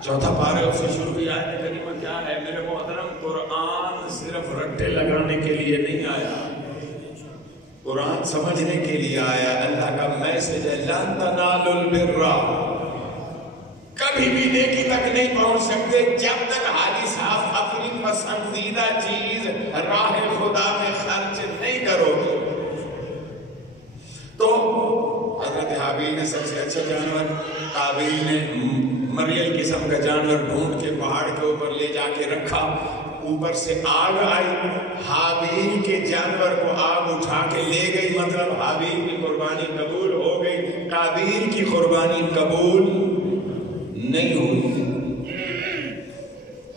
چوتھا پارہ اس سے شروع کی آیت کریمہ کیا ہے میرے محترم؟ قرآن صرف رٹے لگانے کے لیے نہیں آیا, قرآن سمجھنے کے لیے آیا. اللہ کا میسج ہے لن تنالوا البر, کبھی بھی نیکی تک نہیں پہنچ سکتے جب تک حاجی صاحب اپنی پسندیدہ چیز راہ خدا میں خرچ نہیں کرو گے. تو حضرت حابیل نے سب سے اچھا جانور, قابیل نے مریل قسم کا جانور ڈھونڈ کے پہاڑ کے اوپر لے جا کے رکھا, اوپر سے آگ آئی, حابیل کے جانور کو آگ اٹھا کے لے گئی, مطلب حابیل کی قربانی قبول ہو گئی. قابیل کی قربانی قبول نہیں ہوئی.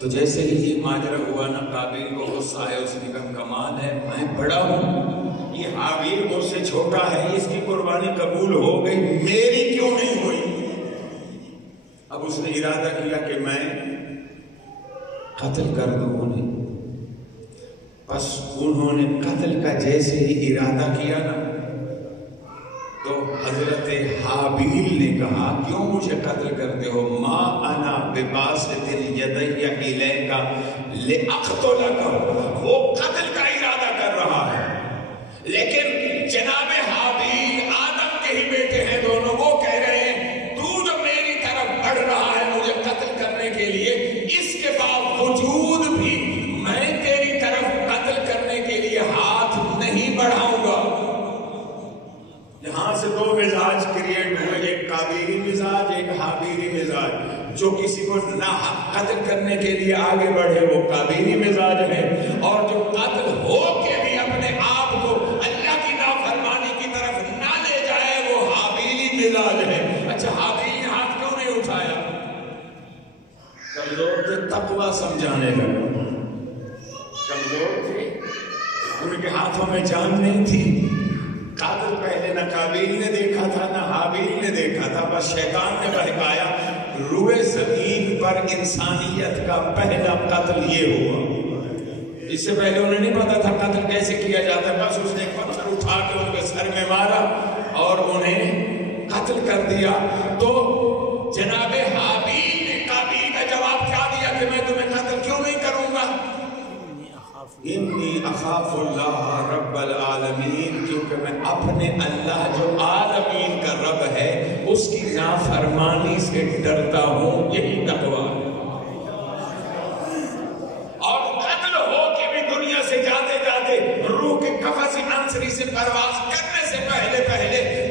تو جیسے ہی یہ ماجرا ہوا نا، قابیل کو غصہ آیا. اس نے کہا کمال ہے، میں بڑا ہوں، یہ حابیل مجھ سے چھوٹا ہے، اس کی قربانی قبول ہو گئی، میری کیوں نہیں ہوئی؟ اب اس نے ارادہ کیا کہ میں قتل کر دوں انہیں. بس انہوں نے قتل کا جیسے ہی ارادہ کیا نا، تو حضرت حابیل نے کہا کیوں مجھے قتل کرتے ہو؟ ما انا بباسط یدی الیک لاقتلک. وہ قتل کا ارادہ کر رہا ہے، لیکن جناب حابیل آدم کے ہی بیٹے ہیں دونوں، وہ کہہ رہے ہیں تو جو میری طرف بڑھ رہا ہے مجھے قتل کرنے کے لیے، اس کے باوجود بھی میں تیری طرف قتل کرنے کے لیے ہاتھ نہیں بڑھاؤں گا. یہاں سے دو مزاج کریٹ ہوئے، ایک قابیلی مزاج، ایک حابیلی مزاج. جو کسی کو نہ قتل کرنے کے لیے آگے بڑھے وہ قابیلی مزاج ہے، اور جو قتل ہو کے بھی اپنے آپ کو اللہ کی نافرمانی کی طرف نہ لے جائے وہ حابیلی مزاج ہے. اچھا حابیل نے ہاتھ کیوں نہیں اٹھایا؟ کمزور تھے، تقویٰ سمجھانے لگا. کمزور تھے، ان کے ہاتھوں میں جان نہیں تھی. قاتل پہلے نہ قابیل نے دیکھا تھا نہ حابیل نے دیکھا تھا، بس شیطان نے بہکایا. روئے زمین پر انسانیت کا پہلا قتل یہ ہوا. اس سے پہلے انہیں نہیں پتا تھا قتل کیسے کیا جاتا ہے. بس اس نے ایک پتھر اٹھا کے ان کے سر میں مارا اور انہیں قتل کر دیا. تو جناب حابیل نے قابیل کا جواب کیا دیا کہ میں تمہیں قتل کیوں نہیں کروں گا؟ انی اخاف اللہ رب العالمین، کیونکہ میں اپنے اللہ جو عالمین کا رب ہے اس کی نافرمانی سے ڈرتا ہوں. یہی تقویٰ ہے. اور قتل ہو کے بھی دنیا سے جاتے جاتے روح کے قفس عنصری سے پرواز کرنے سے پہلے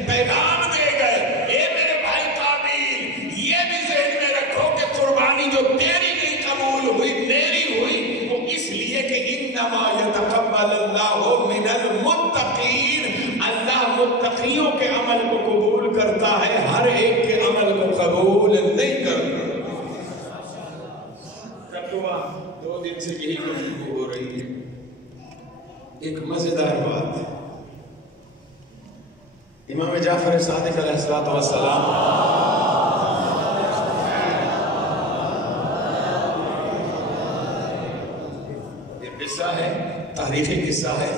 پیغام دے گئے، اے میرے بھائی قابیل، یہ بھی ذہن میں رکھو کہ قربانی جو تیری نہیں قبول ہوئی میری ہوئی، وہ اس لیے کہ انما یتقبل اللہ من المتقین. اللہ متقیوں کے عمل کو قبول کرتا ہے، ہر ایک کے عمل کو قبول نہیں کرتا. تقویٰ 2 دن سے یہی گفتگو ہو رہی ہے. ایک مزیدار بات، امام جعفر صادق علیہ السلام قصہ ہے، تاریخی قصہ ہے.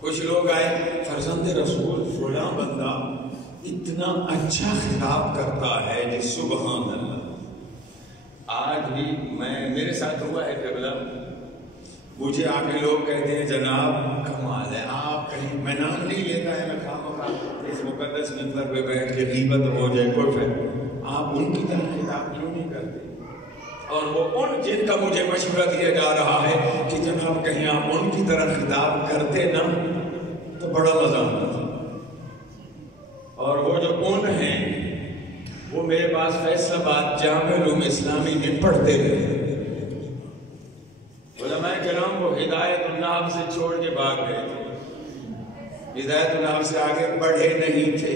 کچھ لوگ آئے، فرزند رسول فلاں بندہ اتنا اچھا خطاب کرتا ہے جی سبحان اللہ. آج بھی میرے ساتھ ہوا ہے قبلہ، مجھے آ کے لوگ کہتے ہیں جناب کمال ہے آپ کہیں، میں نام نہیں لیتا ہے، میں خواہ اس مقدس منبر پہ بیٹھ کے غیبت ہو جائے کوئی فائدہ، آپ ان کی طرح خطاب کیوں نہیں کرتے؟ اور وہ ان جن کا مجھے مشورہ دیا جا رہا ہے کہ جناب کہیں آپ ان کی طرح خطاب کرتے نا تو بڑا مزہ آتا تھا. اور وہ جو ان ہیں وہ میرے پاس فیصلہ باد جامع علوم اسلامی میں پڑھتے رہے. علماء کرام کو ہدایت النحو سے چھوڑ کے بھاگ گئے تھے، ہدایت النحو سے آگے بڑھے نہیں تھے.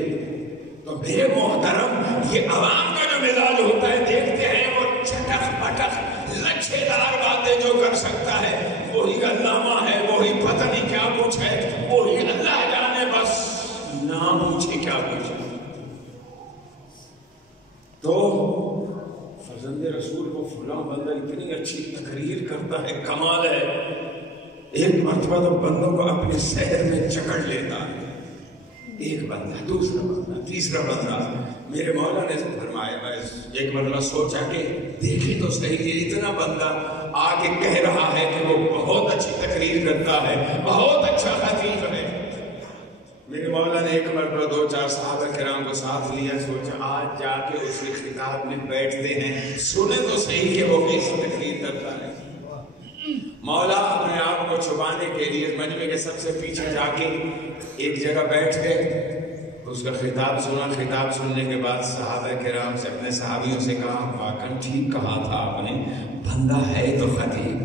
تو میرے محترم یہ عوام کا جو مزاج ہوتا ہے، دیکھتے ہیں وہ چٹخ پٹخ لچھے دار باتیں جو کر سکتا ہے وہی علامہ ہے، وہی پتہ نہیں کیا کچھ ہے، وہی اللہ جانے، بس نام پوچھے کیا کچھ. تو فرزند رسول کو فلاں بندہ اتنی اچھی تقریر کرتا ہے، کمال ہے. ایک مرتبہ تو بندوں کو اپنے شہر میں جکڑ لیتا ہے، ایک بندہ، دوسرا بندہ، تیسرا بندہ. میرے مولا نے فرمایا، میں ایک مرتبہ سوچا کہ دیکھیں تو صحیح، یہ اتنا بندہ آ کے کہہ رہا ہے کہ وہ بہت اچھی تقریر کرتا ہے، بہت اچھا خطیب ہے. میرے مولا نے ایک مرتبہ 2-4 صحابہ کرام کو ساتھ لیا، سوچا آج جا کے اس کے خطاب میں بیٹھتے ہیں، سنیں تو صحیح کہ وہ کیسی تقریر کرتا ہے. مولا اپنے آپ کو چھپانے کے لیے مجمع کے سب سے پیچھے جا کے ایک جگہ بیٹھ گئے، اس کا خطاب سنا. خطاب سننے کے بعد صحابہ کرام سے، اپنے صحابیوں سے کہا واقعی ٹھیک کہا تھا آپ نے، بندہ ہے تو خطیب،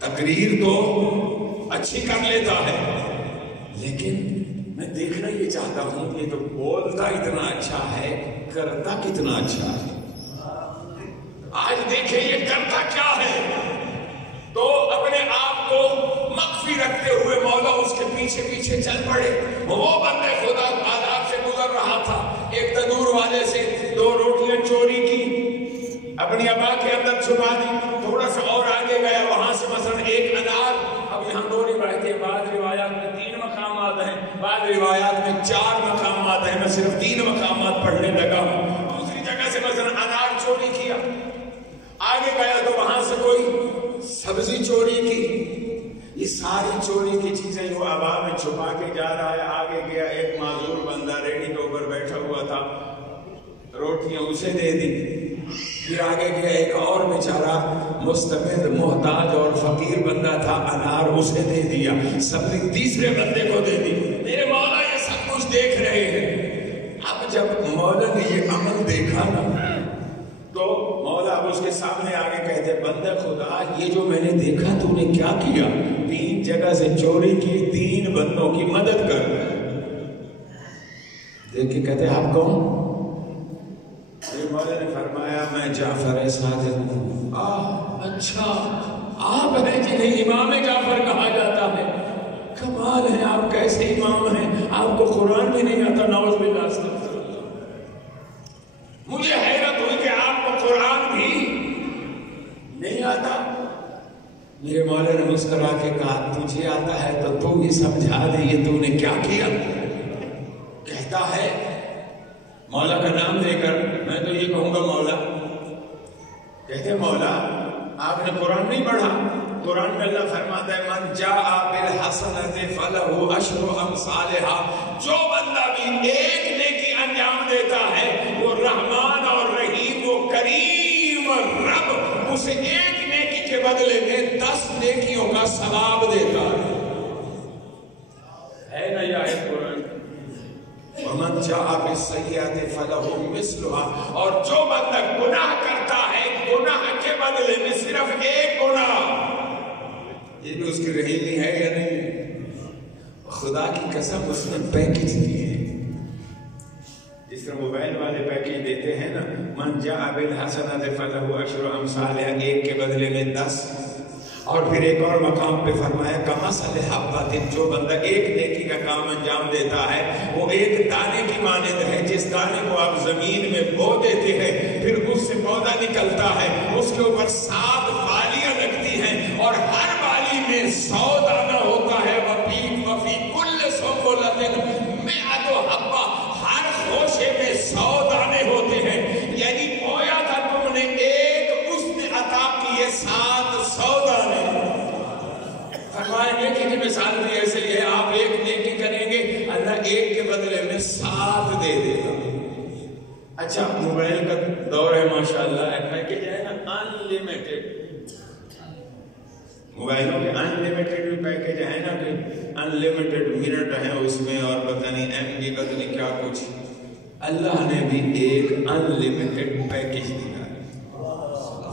تقریر تو اچھی کر لیتا ہے، لیکن میں دیکھنا یہ چاہتا ہوں کہ تو بولتا اتنا اچھا ہے، کرتا کتنا اچھا ہے۔ آج دیکھیں یہ کرتا کیا ہے، تو اپنے آپ کو مخفی رکھتے ہوئے مولا اس کے پیچھے پیچھے چل پڑے۔ وہ بندے خدا آداب سے گزر رہا تھا، ایک تندور والے سے 2 روٹیاں چوری کی، اپنی ابا کے اندر چھپا دی، تھوڑا سا اور آگے گیا، وہاں سے مثلا 1 انار۔ اب یہاں 2 روایتیں، بعض روایات میں 3 مقامات ہیں، بعض روایات میں 4 مقامات ہیں، میں صرف 3 مقامات پڑھنے لگا ہوں۔ دوسری جگہ سے مثلا انار چوری کیا، آگے گیا تو وہاں سے کوئی سبزی چوری کی۔ یہ ساری چوری کی چیزیں وہ ابا میں چھپا کے جا رہا ہے۔ آگے گیا، ایک معذور بندہ ریڈی کے اوپر بیٹھا ہوا تھا، روٹیاں اسے دے دی۔ پھر آگے گیا، ایک اور بیچارہ مستمد محتاج اور فقیر بندہ تھا، انار اسے دے دیا، سبزی تیسرے بندے کو دے دی۔ میرے مولا یہ سب کچھ دیکھ رہے ہیں۔ اب جب مولا نے یہ عمل دیکھا نا، تو مولا اب اس کے سامنے آگے کہتے، بندہ خدا یہ جو میں نے دیکھا تو نے کیا کیا؟ 3 جگہ سے چوری کی، 3 بندوں کی مدد کر۔ دیکھ کے کہتے آپ کون؟ مولا نے فرمایا میں جعفر صادق ہوں۔ اچھا آپ ہیں جنہیں امام جعفر کہا جاتا ہے؟ کمال ہے، آپ کیسے امام ہیں؟ آپ کو قرآن بھی نہیں آتا؟ نعوذ باللہ، استغفر اللہ۔ مجھے حیرت ہوئی کہ آپ کو قرآن بھی نہیں آتا۔ میرے مولا نے مسکرا کے کہا تجھے آتا ہے تو تو ہی سمجھا دے یہ تو نے کیا کیا۔ کہتا ہے مولا کا نام لے کر، میں تو یہ کہوں گا مولا، کہتے مولا آپ نے قرآن نہیں پڑھا؟ قرآن میں اللہ فرماتا ہے من جاء بالحسنۃ فلہ عشر امثالھا، جو بندہ بھی ایک نیکی انجام دیتا ہے وہ رحمان اور رحیم و کریم رب اسے ایک نیکی کے بدلے میں 10 نیکیوں کا ثواب دیتا ہے نا یہ آیت قرآن۔ ومن جاء بالسیئۃ فلہ مثلھا، اور جو بندہ گناہ کرتا ہے گناہ کے بدلے میں صرف ایک گناہ، یہ بھی اس کی رحیمی ہے یا نہیں؟ خدا کی قسم اس نے پیکج دیے ہیں، جس طرح موبائل والے پیکج دیتے ہیں نا، من جاء بالحسنۃ فلہ عشر امثالھا، 1 کے بدلے میں 10۔ اور پھر ایک اور مقام پہ فرمایا کمثل حبۃ، جو بندہ ایک نیکی کا کام انجام دیتا ہے وہ ایک دانے کی مانند ہے، جس دانے کو آپ زمین میں بو دیتے ہیں، پھر اس سے پودا نکلتا ہے، اس کے اوپر 7 بالیاں لگتی ہیں اور ہر بالی میں 100 دانہ ہوتا ہے، وفی کل سنبلۃ مئۃ حبۃ، ہر خوشے میں 100 دانے ہوتے ہیں۔ یعنی بویا تھا تم نے ایک، اس نے عطا کیے 700 دانے۔ فرمایا نیکی کی مثال بھی ایسے ہی ہے، آپ ایک نیکی کریں گے اللہ 1 کے بدلے میں 7 دے دے گا۔ اچھا موبائل کا دور ہے ماشاءاللہ، پیکج ہے نا انلیمیٹڈ، موبائلوں کے انلیمیٹڈ بھی پیکج ہے نا، کہ انلیمیٹڈ منٹ ہیں اس میں، اور پتہ نہیں ایم بی پتہ نہیں کیا کچھ۔ اللہ نے بھی ایک انلیمیٹڈ پیکج دیا،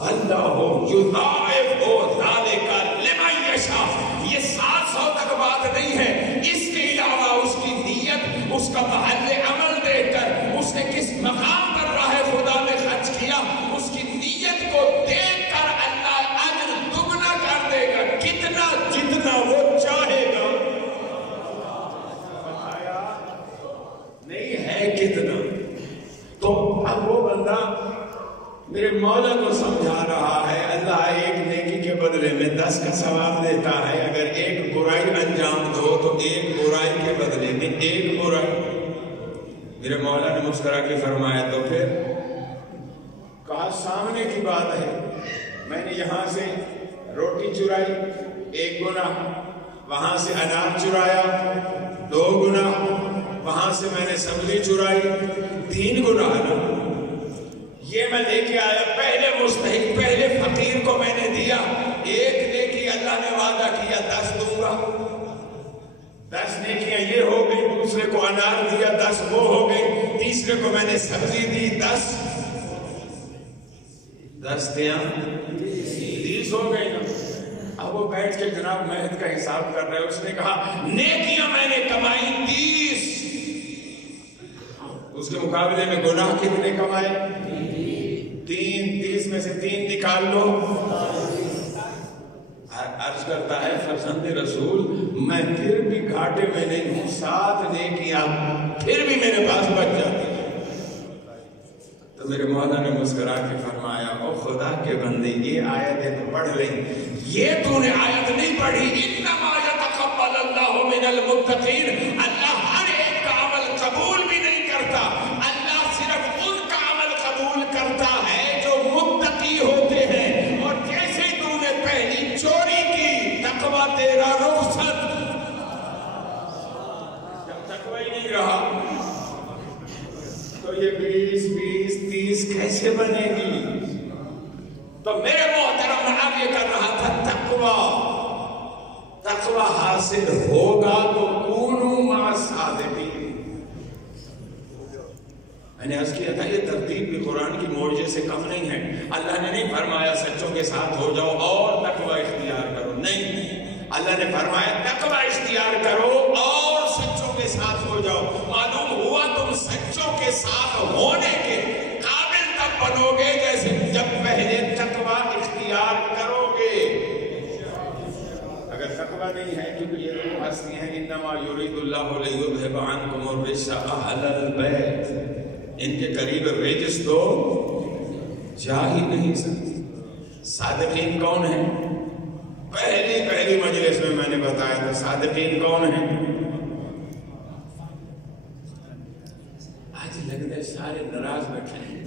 اللہ یضاعف ذلک لمن یشاء۔ یہ 700 تک بات نہیں ہے، اس کے علاوہ اس کی نیت، اس کا محل عمل دیکھ کر اس نے کس مقام پر راہ خدا میں خرچ کیا، اس کی نیت کو دیکھ کر اللہ اجر دگنا کر دے گا، کتنا جتنا وہ چاہے گا۔ نہیں ہے کتنا، تو اب وہ بندہ میرے مولا کو سمجھا رہا ہے اللہ ایک نیکی کے بدلے میں 10 کا ثواب دیتا ہے، اگر ایک برائی انجام دو تو ایک برائی کے بدلے میں 1 برائی۔ میرے مولا نے مسکرا کے فرمایا تو پھر کہا سامنے کی بات ہے، میں نے یہاں سے روٹی چرائی 1 گناہ، وہاں سے انار چرایا 2 گناہ، وہاں سے میں نے سبزی چرائی 3 گناہ۔ یہ میں لے کے آیا، پہلے مستحق پہلے فقیر کو میں نے دیا 1 نیکی، اللہ نے وعدہ کیا 10 دوں گا، 10 نیکیاں یہ ہو گئی، دوسرے کو انار دیا 10 وہ ہو گئی، تیسرے کو میں نے سبزی دی 10 دیا 30 ہو گئی نا۔ اب وہ بیٹھ کے جناب مہد کا حساب کر رہے، اس نے کہا نیکیاں میں نے کمائی 30، اس کے مقابلے میں گناہ کتنے کمائے؟ 3. 30 میں سے 3 نکال لو. عرض کرتا ہے فرزند رسول میں پھر بھی گھاٹے میں نہیں ہوں، 7 نیکیاں پھر بھی میرے پاس بچ جاتی ہیں. تو میرے مولا نے مسکرا کے فرمایا او خدا کے بندے یہ آیتیں تو پڑھ لیں، یہ تو نے آیت نہیں پڑھی انما یتقبل اللہ من المتقین. اللہ ہر ایک کا عمل قبول بھی نہیں کرتا، اللہ صرف ان کا عمل قبول کرتا ہے جو متقی ہوتے ہیں. اور جیسے تو نے پہلی چوری کی، تقوی تیرا رخصت. جب تقوی ہی نہیں رہا تو یہ 20 20 30 کیسے بنے گی؟ تو میرے محترم آگے کر رہا تھا تقوی حاصل ہوگا تو کونوا مع الصادقین. میں نے عرض کیا تھا یہ ترتیب بھی قرآن کی معجزے سے کم نہیں ہے. اللہ نے نہیں فرمایا سچوں کے ساتھ ہو جاؤ اور تقوی اختیار کرو، نہیں، اللہ نے فرمایا تقوی اختیار کرو اور سچوں کے ساتھ ہو جاؤ. معلوم ہوا تم سچوں کے ساتھ ہونے کے قابل تب بنو گے جیسے جب پہلے تقوی اختیار کرو گے. اگر تقوی نہیں ہے کیونکہ یہ تو ہستی ہیں انما یرید اللہ لیذھب عنکم الرجس اہل البیت، ان کے قریب رجس تو جا ہی نہیں سکتی. صادقین کون ہیں؟ پہلی مجلس میں نے بتایا تھا صادقین کون ہیں. آج لگتا ہے سارے ناراض بیٹھے ہیں.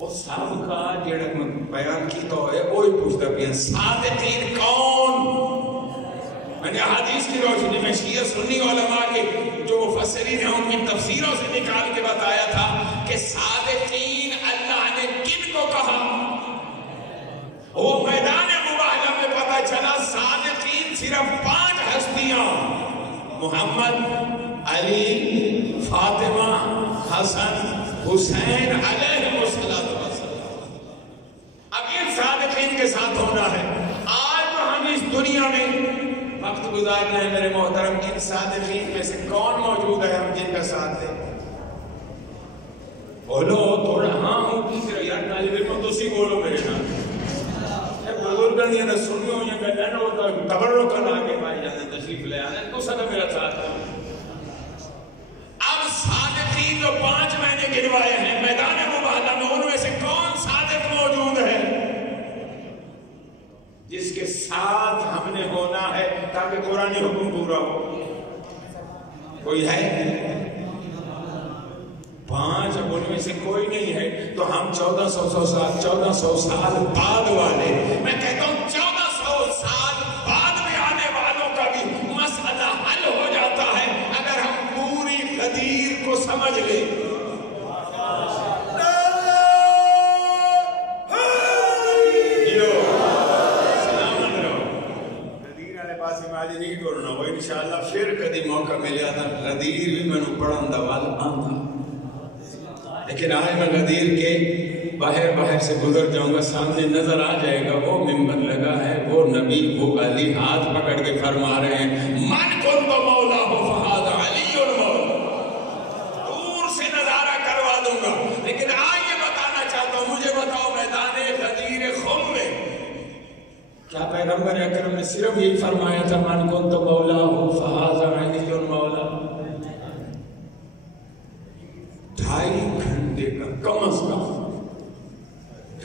وہ سب کا جڑا بیان کی تو ہے وہی پوچھتا پیا صادقین کون. میں نے حدیث کی روشنی میں شیعہ سنی علماء کے جو مفسرین ہیں ان کی تفسیروں سے نکال کے بتایا تھا کہ صادقین اللہ نے کن کو کہا. وہ میدان مباہلہ میں پتہ چلا صادقین صرف 5 ہستیاں، محمد، علی، فاطمہ، حسن، حسین علیہ الصلوۃ والسلام. اب ان صادقین کے ساتھ ہونا ہے. آج تو ہم اس دنیا میں وقت گزار رہے ہیں میرے محترم. ان صادقین میں سے کون موجود ہے ہم جن کا ساتھ دیں؟ بولو تھوڑا. ہاں ہوں تیسرے یار طالب علم تو اسی بولو میرے نام بزرگان یہ سنی ہوئی ہیں کہ ہوتا تبرک کر آگے بھائی جانے تشریف لے آنے تو سدا میرا ساتھ ہے. اب صادقین جو 5 میں نے گنوائے ہیں میدان مباہلہ میں، ان میں سے کون صادق موجود ہے جس کے ساتھ ہم نے ہونا ہے تاکہ قرآنی حکم پورا ہو؟ کوئی ہے؟ 5. اب ان میں سے کوئی نہیں ہے تو ہم 1400 سال بعد والے، میں کہتا ہوں 1400 سال بعد میں آنے والوں کا بھی مسئلہ حل ہو جاتا ہے اگر ہم پوری غدیر کو سمجھ لیں. نہیں کرنا وہ انشاءاللہ پھر کدی موقع ملیا تھا غدیر بھی میں نے پڑھن دا وال آندا. لیکن آج میں غدیر کے باہر سے گزر جاؤں گا، سامنے نظر آ جائے گا وہ ممبر لگا ہے، وہ نبی، وہ علی ہاتھ پکڑ کے فرما رہے ہیں من کنت مولا ہو فہذا علی المولا. دور سے نظارہ کروا دوں گا. لیکن آج یہ بتانا چاہتا ہوں، مجھے بتاؤ میدان غدیر خم میں کیا پیغمبر اکرم نے صرف یہ فرمایا تھا من کنت مولا ہو فہذا علی المولا؟ 2.5 گھنٹے کا کم از کم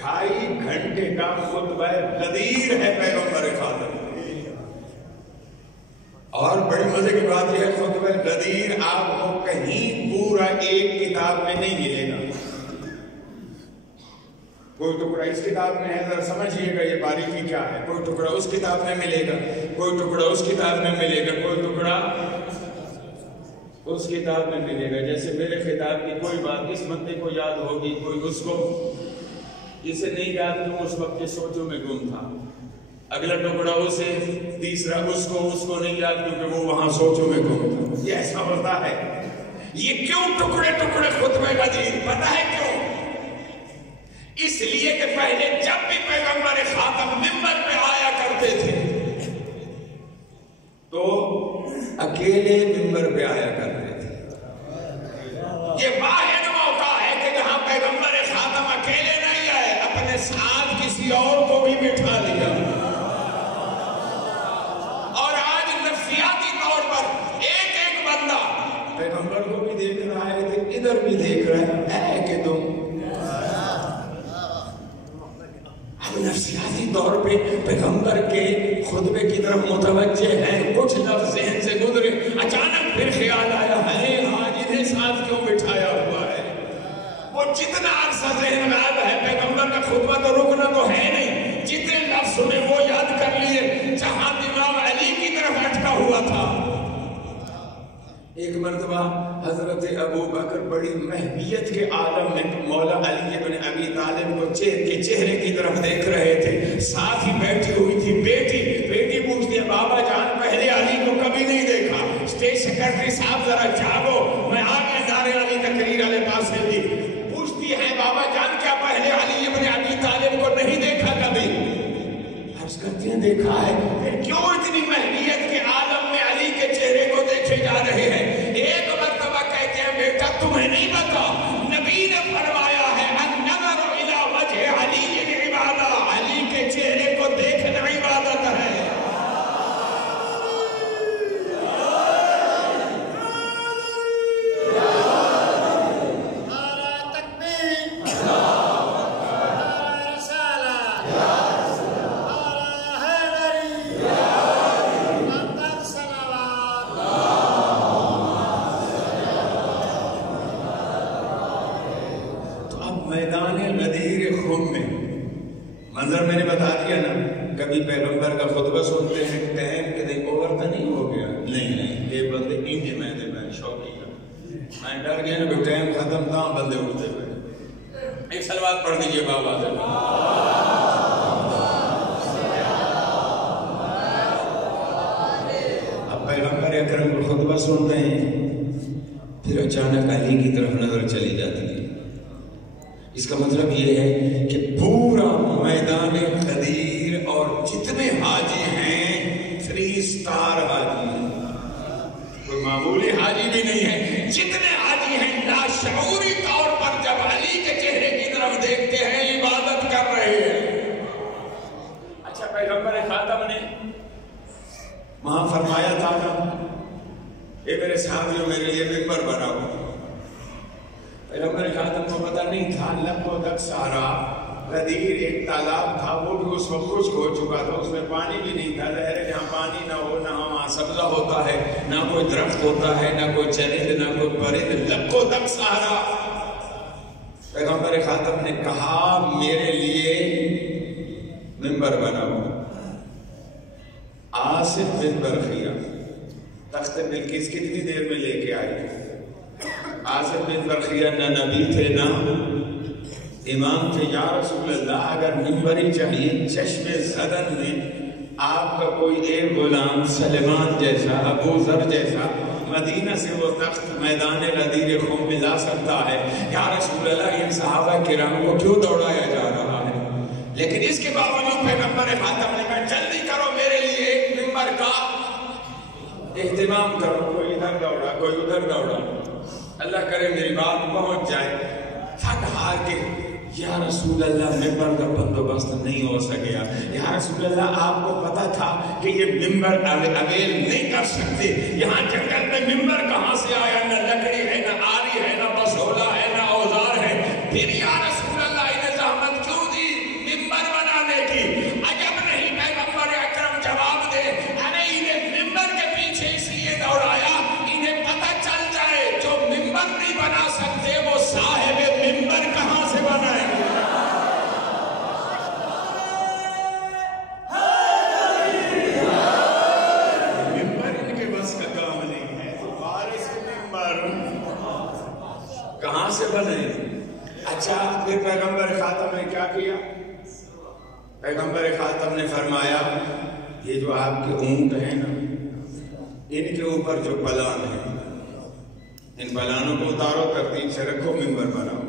2.5 گھنٹے کا خطبہ غدیر ہے پیغمبر خاتم. اور بڑی مزے کی بات یہ ہے خطبہ غدیر آپ کو کہیں پورا ایک کتاب میں نہیں ملے گا. کوئی ٹکڑا اس کتاب میں ہے، ذرا سمجھیے گا یہ باریکی کیا ہے. کوئی ٹکڑا اس کتاب میں ملے گا، کوئی ٹکڑا اس کتاب میں ملے گا، کوئی ٹکڑا اس کتاب میں ملے گا. جیسے میرے خطاب کی کوئی بات اس بندے کو یاد ہوگی، کوئی اس کو، جسے نہیں یاد کیوں اس وقت کے سوچوں میں گم تھا. اگلا ٹکڑا اسے، تیسرا اس کو نہیں یاد کیونکہ وہ وہاں سوچوں میں گم تھا. یہ ایسا ہوتا ہے. یہ کیوں ٹکڑے ٹکڑے خطبے غدیر؟ پتہ ہے کیوں؟ اس لیے کہ پہلے جب بھی پیغمبر خاتم منبر پہ آیا کرتے تھے تو اکیلے منبر پہ آیا کرتے تھے. یہ واحد موقع ہے کہ جہاں پیغمبر خاتم اکیلے نہیں آئے، اپنے ساتھ کسی اور کو بھی بٹھا لیا، اور آج نفسیاتی طور پر ایک ایک بندہ پیغمبر کو بھی دیکھ رہا ہے، ادھر بھی دیکھ رہا ہے کہ تم نفسیاتی طور پہ پیغمبر کے خطبے کی طرف متوجہ ہیں، کچھ لفظ ذہن سے گزرے، اچانک پھر خیال آیا ہے آج انہیں ساتھ کیوں بٹھایا ہوا ہے؟ وہ جتنا عرصہ ذہن غائب ہے، پیغمبر کا خطبہ تو رکنا تو ہے نہیں، جتنے لفظ سنے وہ یاد کر لیے، جہاں امام علی کی طرف اٹکا ہوا تھا۔ ایک مرتبہ حضرت ابو بکر بڑی محبیت کے عالم میں مولا علی بن ابی طالب کو چہرے کی طرف دیکھ رہے تھے، ساتھ ہی بیٹھی ہوئی تھی بیٹی پوچھتی ہے بابا جان پہلے علی کو کبھی نہیں دیکھا، اسٹیج سیکرٹری صاحب ذرا جاگو، میں آگے نعرے علی تقریر والے پاس سے بھی پوچھتی ہے بابا جان کیا پہلے علی بن ابی طالب کو نہیں دیکھا کبھی؟ عرض کرتی ہیں دیکھا ہے، پھر کیوں اتنی محبیت کے عالم میں علی کے چہرے کو دیکھے جا رہے ہیں؟ ایک مرتبہ کہتے ہیں بیٹا تمہیں نہیں پتا، نبی نے فرمایا ہے النظر الی وجہ علی عبادہ، علی کے چہرے کو دیکھنا عبادت ہے۔ منظر میں نے بتا دیا نا، کبھی پیغمبر کا خطبہ سنتے ہیں ٹائم کہ دیکھ اوور تو نہیں ہو گیا، نہیں یہ بندے انجے میں دے میں شوقی کا میں ڈر گیا نا کہ ٹائم ختم تھا بندے اٹھتے ہوئے۔ ایک صلوات پڑھ دیجئے بابا سے۔ اب پیغمبر اکرم کو خطبہ سنتے ہیں، پھر اچانک علی کی طرف نظر چلی جاتی ہے۔ اس کا مطلب یہ ہے کہ پورا میدان غدیر اور جتنے حاجی ہیں 3 سٹار حاجی ہیں، کوئی معمولی حاجی بھی نہیں ہے، جتنے حاجی ہیں لاشعوری طور پر جب علی کے چہرے کی طرف دیکھتے ہیں عبادت کر رہے ہیں۔ اچھا پیغمبر خاتم نے وہاں فرمایا تھا اے میرے ساتھیوں میرے لیے منبر بناؤ، پیغمبر خاتم کو پتہ نہیں تھا لب و دک سارا غدیر ایک تالاب تھا، وہ بھی اس وقت خشک ہو چکا تھا، اس میں پانی بھی نہیں تھا، ظاہر ہے جہاں پانی نہ ہو نہ وہاں سبزہ ہوتا ہے، نہ کوئی درخت ہوتا ہے، نہ کوئی چرند نہ کوئی پرند، لب و دک سارا۔ پیغمبر خاتم نے کہا میرے لیے منبر بناؤ۔ آصف بن برخیہ تخت بلقیس کتنی دیر میں لے کے آئے؟ آصف بن برخیہ نہ نبی تھے نہ امام تھے۔ یا رسول اللہ اگر منبر ہی چاہیے، چشم زدن میں آپ کا کوئی ایک غلام سلمان جیسا، ابو ذر جیسا مدینہ سے وہ تخت میدان غدیر خم میں لا سکتا ہے، یا رسول اللہ ان صحابہ کرام کو کیوں دوڑایا جا رہا ہے؟ لیکن اس کے باوجود پیغمبر خاتم نے کہا جلدی کرو میرے لیے ایک منبر کا اہتمام کرو، کوئی ادھر دوڑا کوئی ادھر دوڑا، اللہ کرے میری بات پہنچ جائے۔ تھک ہار کے یا رسول اللہ منبر کا بندوبست نہیں ہو سکیا، یا رسول اللہ آپ کو پتا تھا کہ یہ منبر اویل نہیں کر سکتے، یہاں جنگل میں منبر کہاں سے آیا؟ نہ لکڑی ہے نہ آری ہے نہ بسولہ ہے نہ اوزار ہے، پھر یا رسول اللہ انہیں زحمت کیوں دی منبر بنانے کی؟ عجب نہیں پیغمبر اکرم جواب دے ارے انہیں منبر کے پیچھے اس لیے دوڑایا انہیں پتہ چل جائے جو منبر نہیں بنا سکتے وہ صاحب منبر کہاں سے بنائے؟ منبر ان کے بس کا کام نہیں ہے، وارث منبر کہاں سے بنے؟ اچھا پھر پیغمبر خاتم نے کیا کیا؟ پیغمبر خاتم نے فرمایا یہ جو آپ کے اونٹ ہیں نا ان کے اوپر جو پلان ہیں ان پلانوں کو اتارو ترتیب سے رکھو منبر بناؤ۔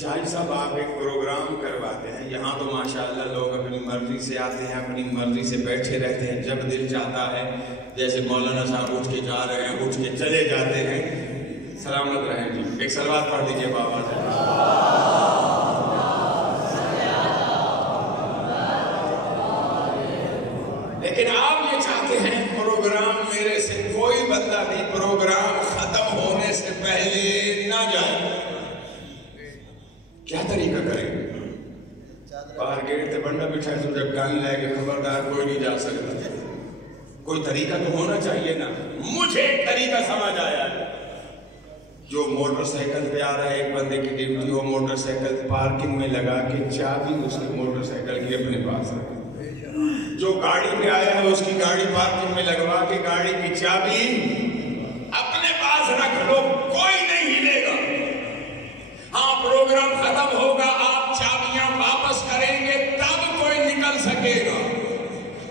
جائیں صاحب آپ ایک پروگرام کرواتے ہیں، یہاں تو ماشاءاللہ لوگ اپنی مرضی سے آتے ہیں اپنی مرضی سے بیٹھے رہتے ہیں، جب دل چاہتا ہے جیسے مولانا صاحب اٹھ کے جا رہے ہیں اٹھ کے چلے جاتے ہیں، سلامت رہیں جی. ایک صلوات پڑھ دیجیے بابا سے. لیکن آپ یہ چاہتے ہیں پروگرام میرے سے کوئی بندہ نہیں پروگرام ختم ہونے سے پہلے نہ جائے. کیا طریقہ کریں گے؟ باہر گیٹ تے بندہ بٹھا تو جب گن لے کے خبردار کوئی نہیں جا سکتا. کوئی طریقہ تو ہونا چاہیے نا. مجھے ایک طریقہ سمجھ آیا ہے. جو موٹر سائیکل پہ آ رہا ہے ایک بندے کی ڈیوٹی وہ موٹر سائیکل پارکنگ میں لگا کے چابی اس کی موٹر سائیکل کی اپنے پاس رکھے. جو گاڑی پہ آیا ہے اس کی گاڑی پارکنگ میں لگوا کے گاڑی کی چابی اپنے پاس رکھ لو. کوئی نہیں ہلے گا. ہاں پروگرام ختم ہوگا آپ چابیاں واپس کریں گے تب کوئی نکل سکے گا.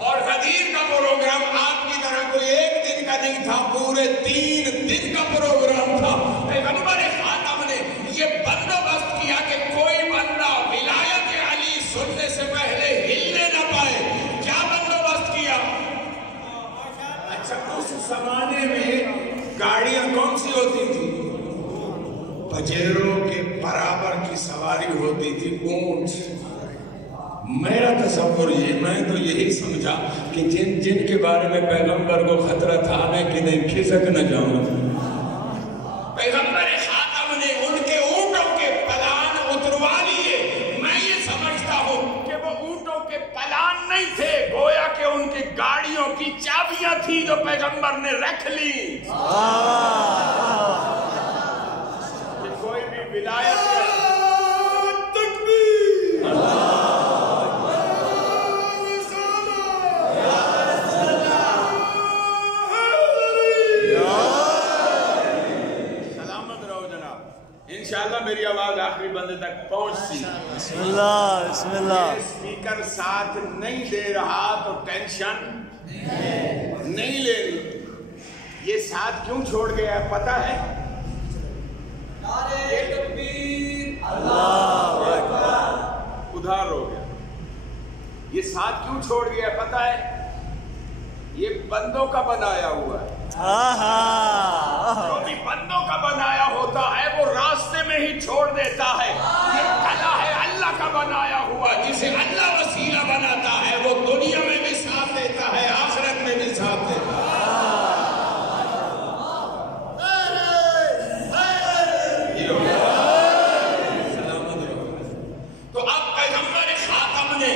اور غدیر کا پروگرام آپ کی طرح کوئی ایک دن کا نہیں تھا پورے 3 دن کا پروگرام تھا. پیغمبر خاتم نے یہ بندوبست کیا کہ کوئی بندہ ولایت علی سننے سے پہلے ہلنے نہ پائے. کیا بندوبست کیا؟ اچھا اس زمانے میں گاڑیاں کون سی ہوتی تھی؟ پجیروں کے برابر کی سواری ہوتی تھی اونٹ. میرا تصور یہ میں تو یہی سمجھا کہ جن کے بارے میں پیغمبر کو خطرہ تھا میں کدھر کھسک نہ جاؤں. پیغمبر خاتم نے ان کے اونٹوں کے پلان اتروا لیے. میں یہ سمجھتا ہوں کہ وہ اونٹوں کے پلان نہیں تھے گویا کہ ان کی گاڑیوں کی چابیاں تھی جو پیغمبر نے رکھ لی. کہ کوئی بھی ولایت انشاءاللہ میری آواز آخری بندے تک پہنچ سی. بسم اللہ بسم اللہ. اسپیکر ساتھ نہیں دے رہا تو ٹینشن نہیں لے رہی. یہ ساتھ کیوں چھوڑ گیا ہے پتہ ہے؟ نعرہ تکبیر اللہ اکبر ادھار ہو گیا. یہ ساتھ کیوں چھوڑ گیا ہے پتہ ہے؟ یہ بندوں کا بنایا ہوا ہے. جو بھی بندوں کا بنایا ہوتا ہے وہ راستے میں ہی چھوڑ دیتا ہے. یہ کلا ہے اللہ کا بنایا ہوا. جسے اللہ وسیلہ بناتا ہے وہ دنیا میں بھی ساتھ دیتا ہے آخرت میں بھی ساتھ دیتا ہے. تو اب پیغمبر خاتم نے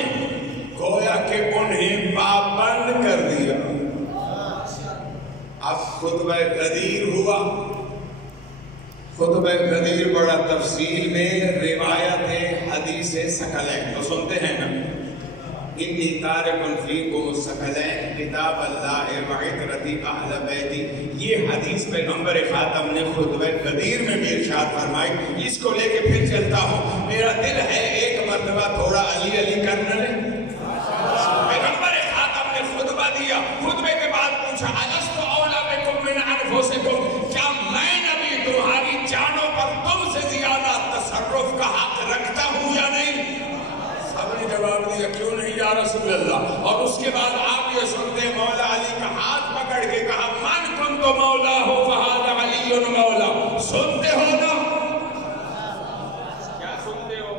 گویا کہ انہیں پابند کر دیا. اب خطبہ غدیر ہوا. خطبہ غدیر بڑا تفصیل میں روایت حدیث ثقلین تو سنتے ہیں نا. انی تارک فیکم الثقلین کتاب اللہ وعطرتی اہل بیتی. یہ حدیث پیغمبر خاتم نے خطبہ غدیر میں بھی ارشاد فرمائی. اس کو لے کے پھر چلتا ہوں. میرا دل ہے ایک مرتبہ تھوڑا علی علی کرنا لے. پیغمبر خاتم نے خطبہ دیا. خطبے کے بعد پوچھا الستو اولا بکم من انفسکم. کیا میں نبی تمہاری جانوں پر تم سے زیادہ تصرف کا حق رکھتا ہوں یا نہیں؟ سب نے جواب دیا کیوں نہیں یا رسول اللہ. اور اس کے بعد آپ یہ سنتے مولا علی کا ہاتھ پکڑ کے کہا من کنت مولا ہو فہذا علی مولا. سنتے ہو نا؟ کیا سنتے ہو؟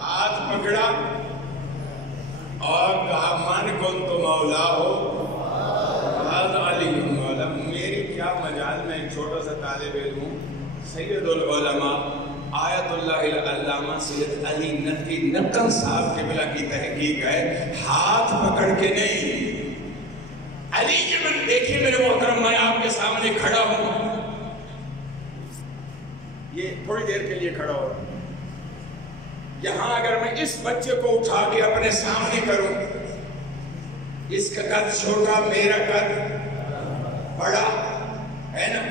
ہاتھ پکڑا اور کہا من کنت مولا ہو فہذا علی مولا. میری کیا مجال. میں ایک چھوٹا سا طالب علم ہوں. سید العلماء آیت اللہ علامہ سید علی ندوی نقل صاحب کے بلا کی تحقیق ہے. ہاتھ پکڑ کے نہیں. علی کے من دیکھیے میرے محترم میں آپ کے سامنے کھڑا ہوں. یہ تھوڑی دیر کے لیے کھڑا ہو. یہاں اگر میں اس بچے کو اٹھا کے اپنے سامنے کروں, اس کا قد چھوٹا میرا قد بڑا ہے نا.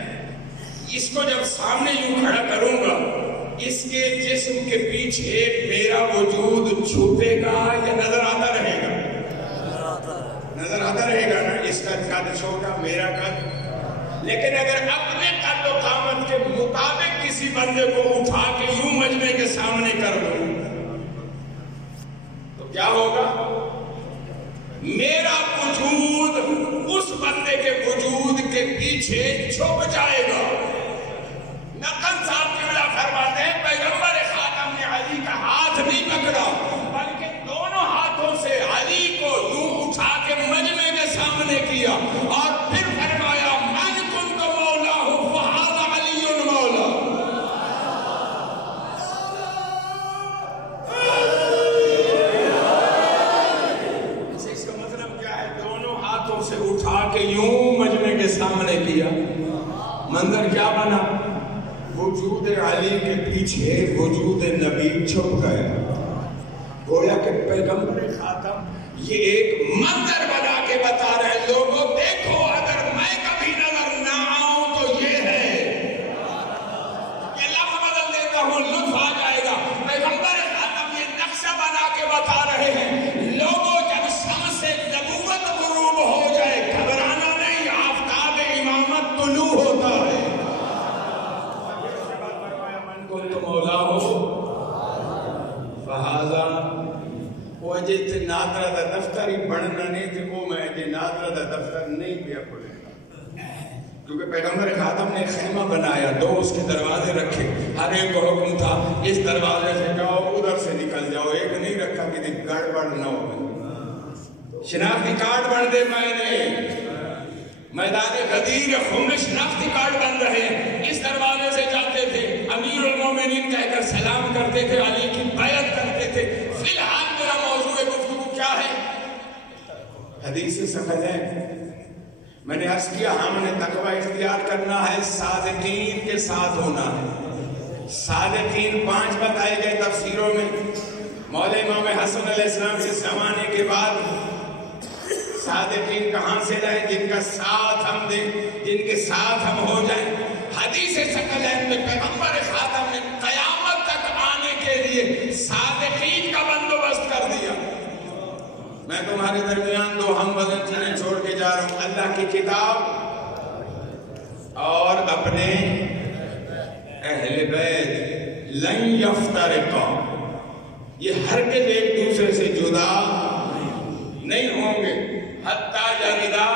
اس کو جب سامنے یوں کھڑا کروں گا اس کے جسم کے پیچھے میرا وجود چھپے گا یا نظر آتا رہے گا؟ نظر آتا رہے گا نا. اس کا قد چھوٹا میرا قد. لیکن اگر اپنے قد و قامت کے مطابق کسی بندے کو اٹھا کے یوں مجمع کے سامنے کر دوں تو کیا ہوگا؟ میرا وجود اس بندے کے وجود کے پیچھے چھپ جائے گا. نقل صاحب قبلہ فرماتے ہیں پیغمبر خاتم نے علی کا ہاتھ نہیں پکڑا بلکہ دونوں ہاتھوں سے علی کو یوں اٹھا کے مجمع کے سامنے کیا اور پھر فرمایا من کنت مولا ہوں فہذا علی مولا. اس کا مطلب کیا ہے؟ دونوں ہاتھوں سے اٹھا کے یوں مجمع کے سامنے کیا. منظر کیا بنا؟ وجود علی کے پیچھے وجود نبی چھپ گیا. گویا کہ پیغمبر خاتم یہ ایک منظر بنا کے بتا رہے ہیں لوگوں دیکھو اگر میں کبھی نظر نہ آؤں تو یہ ہے. یہ لفظ بدل دیتا ہوں لطف آ جائے گا. پیغمبر خاتم یہ نقشہ بنا کے بتا رہے ہیں لوگوں جب شمس سے نبوت غروب ہو جائے گھبرانا نہیں، آفتاب امامت طلوع ہوتا ہے. تو مولا ہو فہذا وہ جیتے نادرہ دا دفتر ہی بڑھنا نہیں تھے وہ میں جی نادرہ دا دفتر نہیں پیا کھولے گا. کیونکہ پیغمبر خاتم نے خیمہ بنایا، 2 اس کے دروازے رکھے، ہر ایک کو حکم تھا اس دروازے سے جاؤ ادھر سے نکل جاؤ. ایک نہیں رکھا کہ گڑبڑ نہ ہو. شناختی کارڈ بن دے میں نے میدان غدیر خم میں شناختی کارڈ بن رہے ہیں. اس دروازے سے جاتے تھے امیر المومنین کہہ کر سلام کرتے تھے، علی کی بیعت کرتے تھے. فی الحال میرا موضوع گفتگو کیا ہے؟ حدیث ثقلین. میں نے عرض کیا ہم نے تقوی اختیار کرنا ہے، صادقین کے ساتھ ہونا ہے. صادقین 5 بتائے گئے تفسیروں میں. مولا امام حسن علیہ السلام سے زمانے کے بعد صادقین کہاں سے لائے؟ جن کا ساتھ ہم دیں، جن کے ساتھ ہم ہو جائیں. حدیث ثقلین میں پیغمبر خاتم نے قیامت تک آنے کے لیے صادقین کا بندوبست کر دیا. میں تمہارے درمیان 2 ہم وزن چیزیں چھوڑ کے جا رہا ہوں، اللہ کی کتاب اور اپنے اہل بیت. لن یفترقا، یہ ہرگز ایک دوسرے سے جدا نہیں ہوں گے. حتی یردا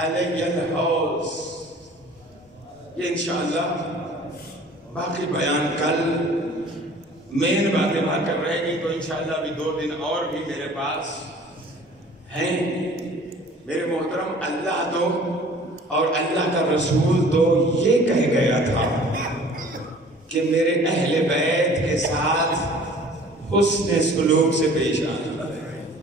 علی الحوض. یہ انشاءاللہ باقی بیان کل مین باتیں بات کر رہے گی تو انشاءاللہ ابھی 2 دن اور بھی میرے پاس ہیں. میرے محترم اللہ تو اور اللہ کا رسول تو یہ کہہ گیا تھا کہ میرے اہل بیت کے ساتھ حسن سلوک سے پیش آنا.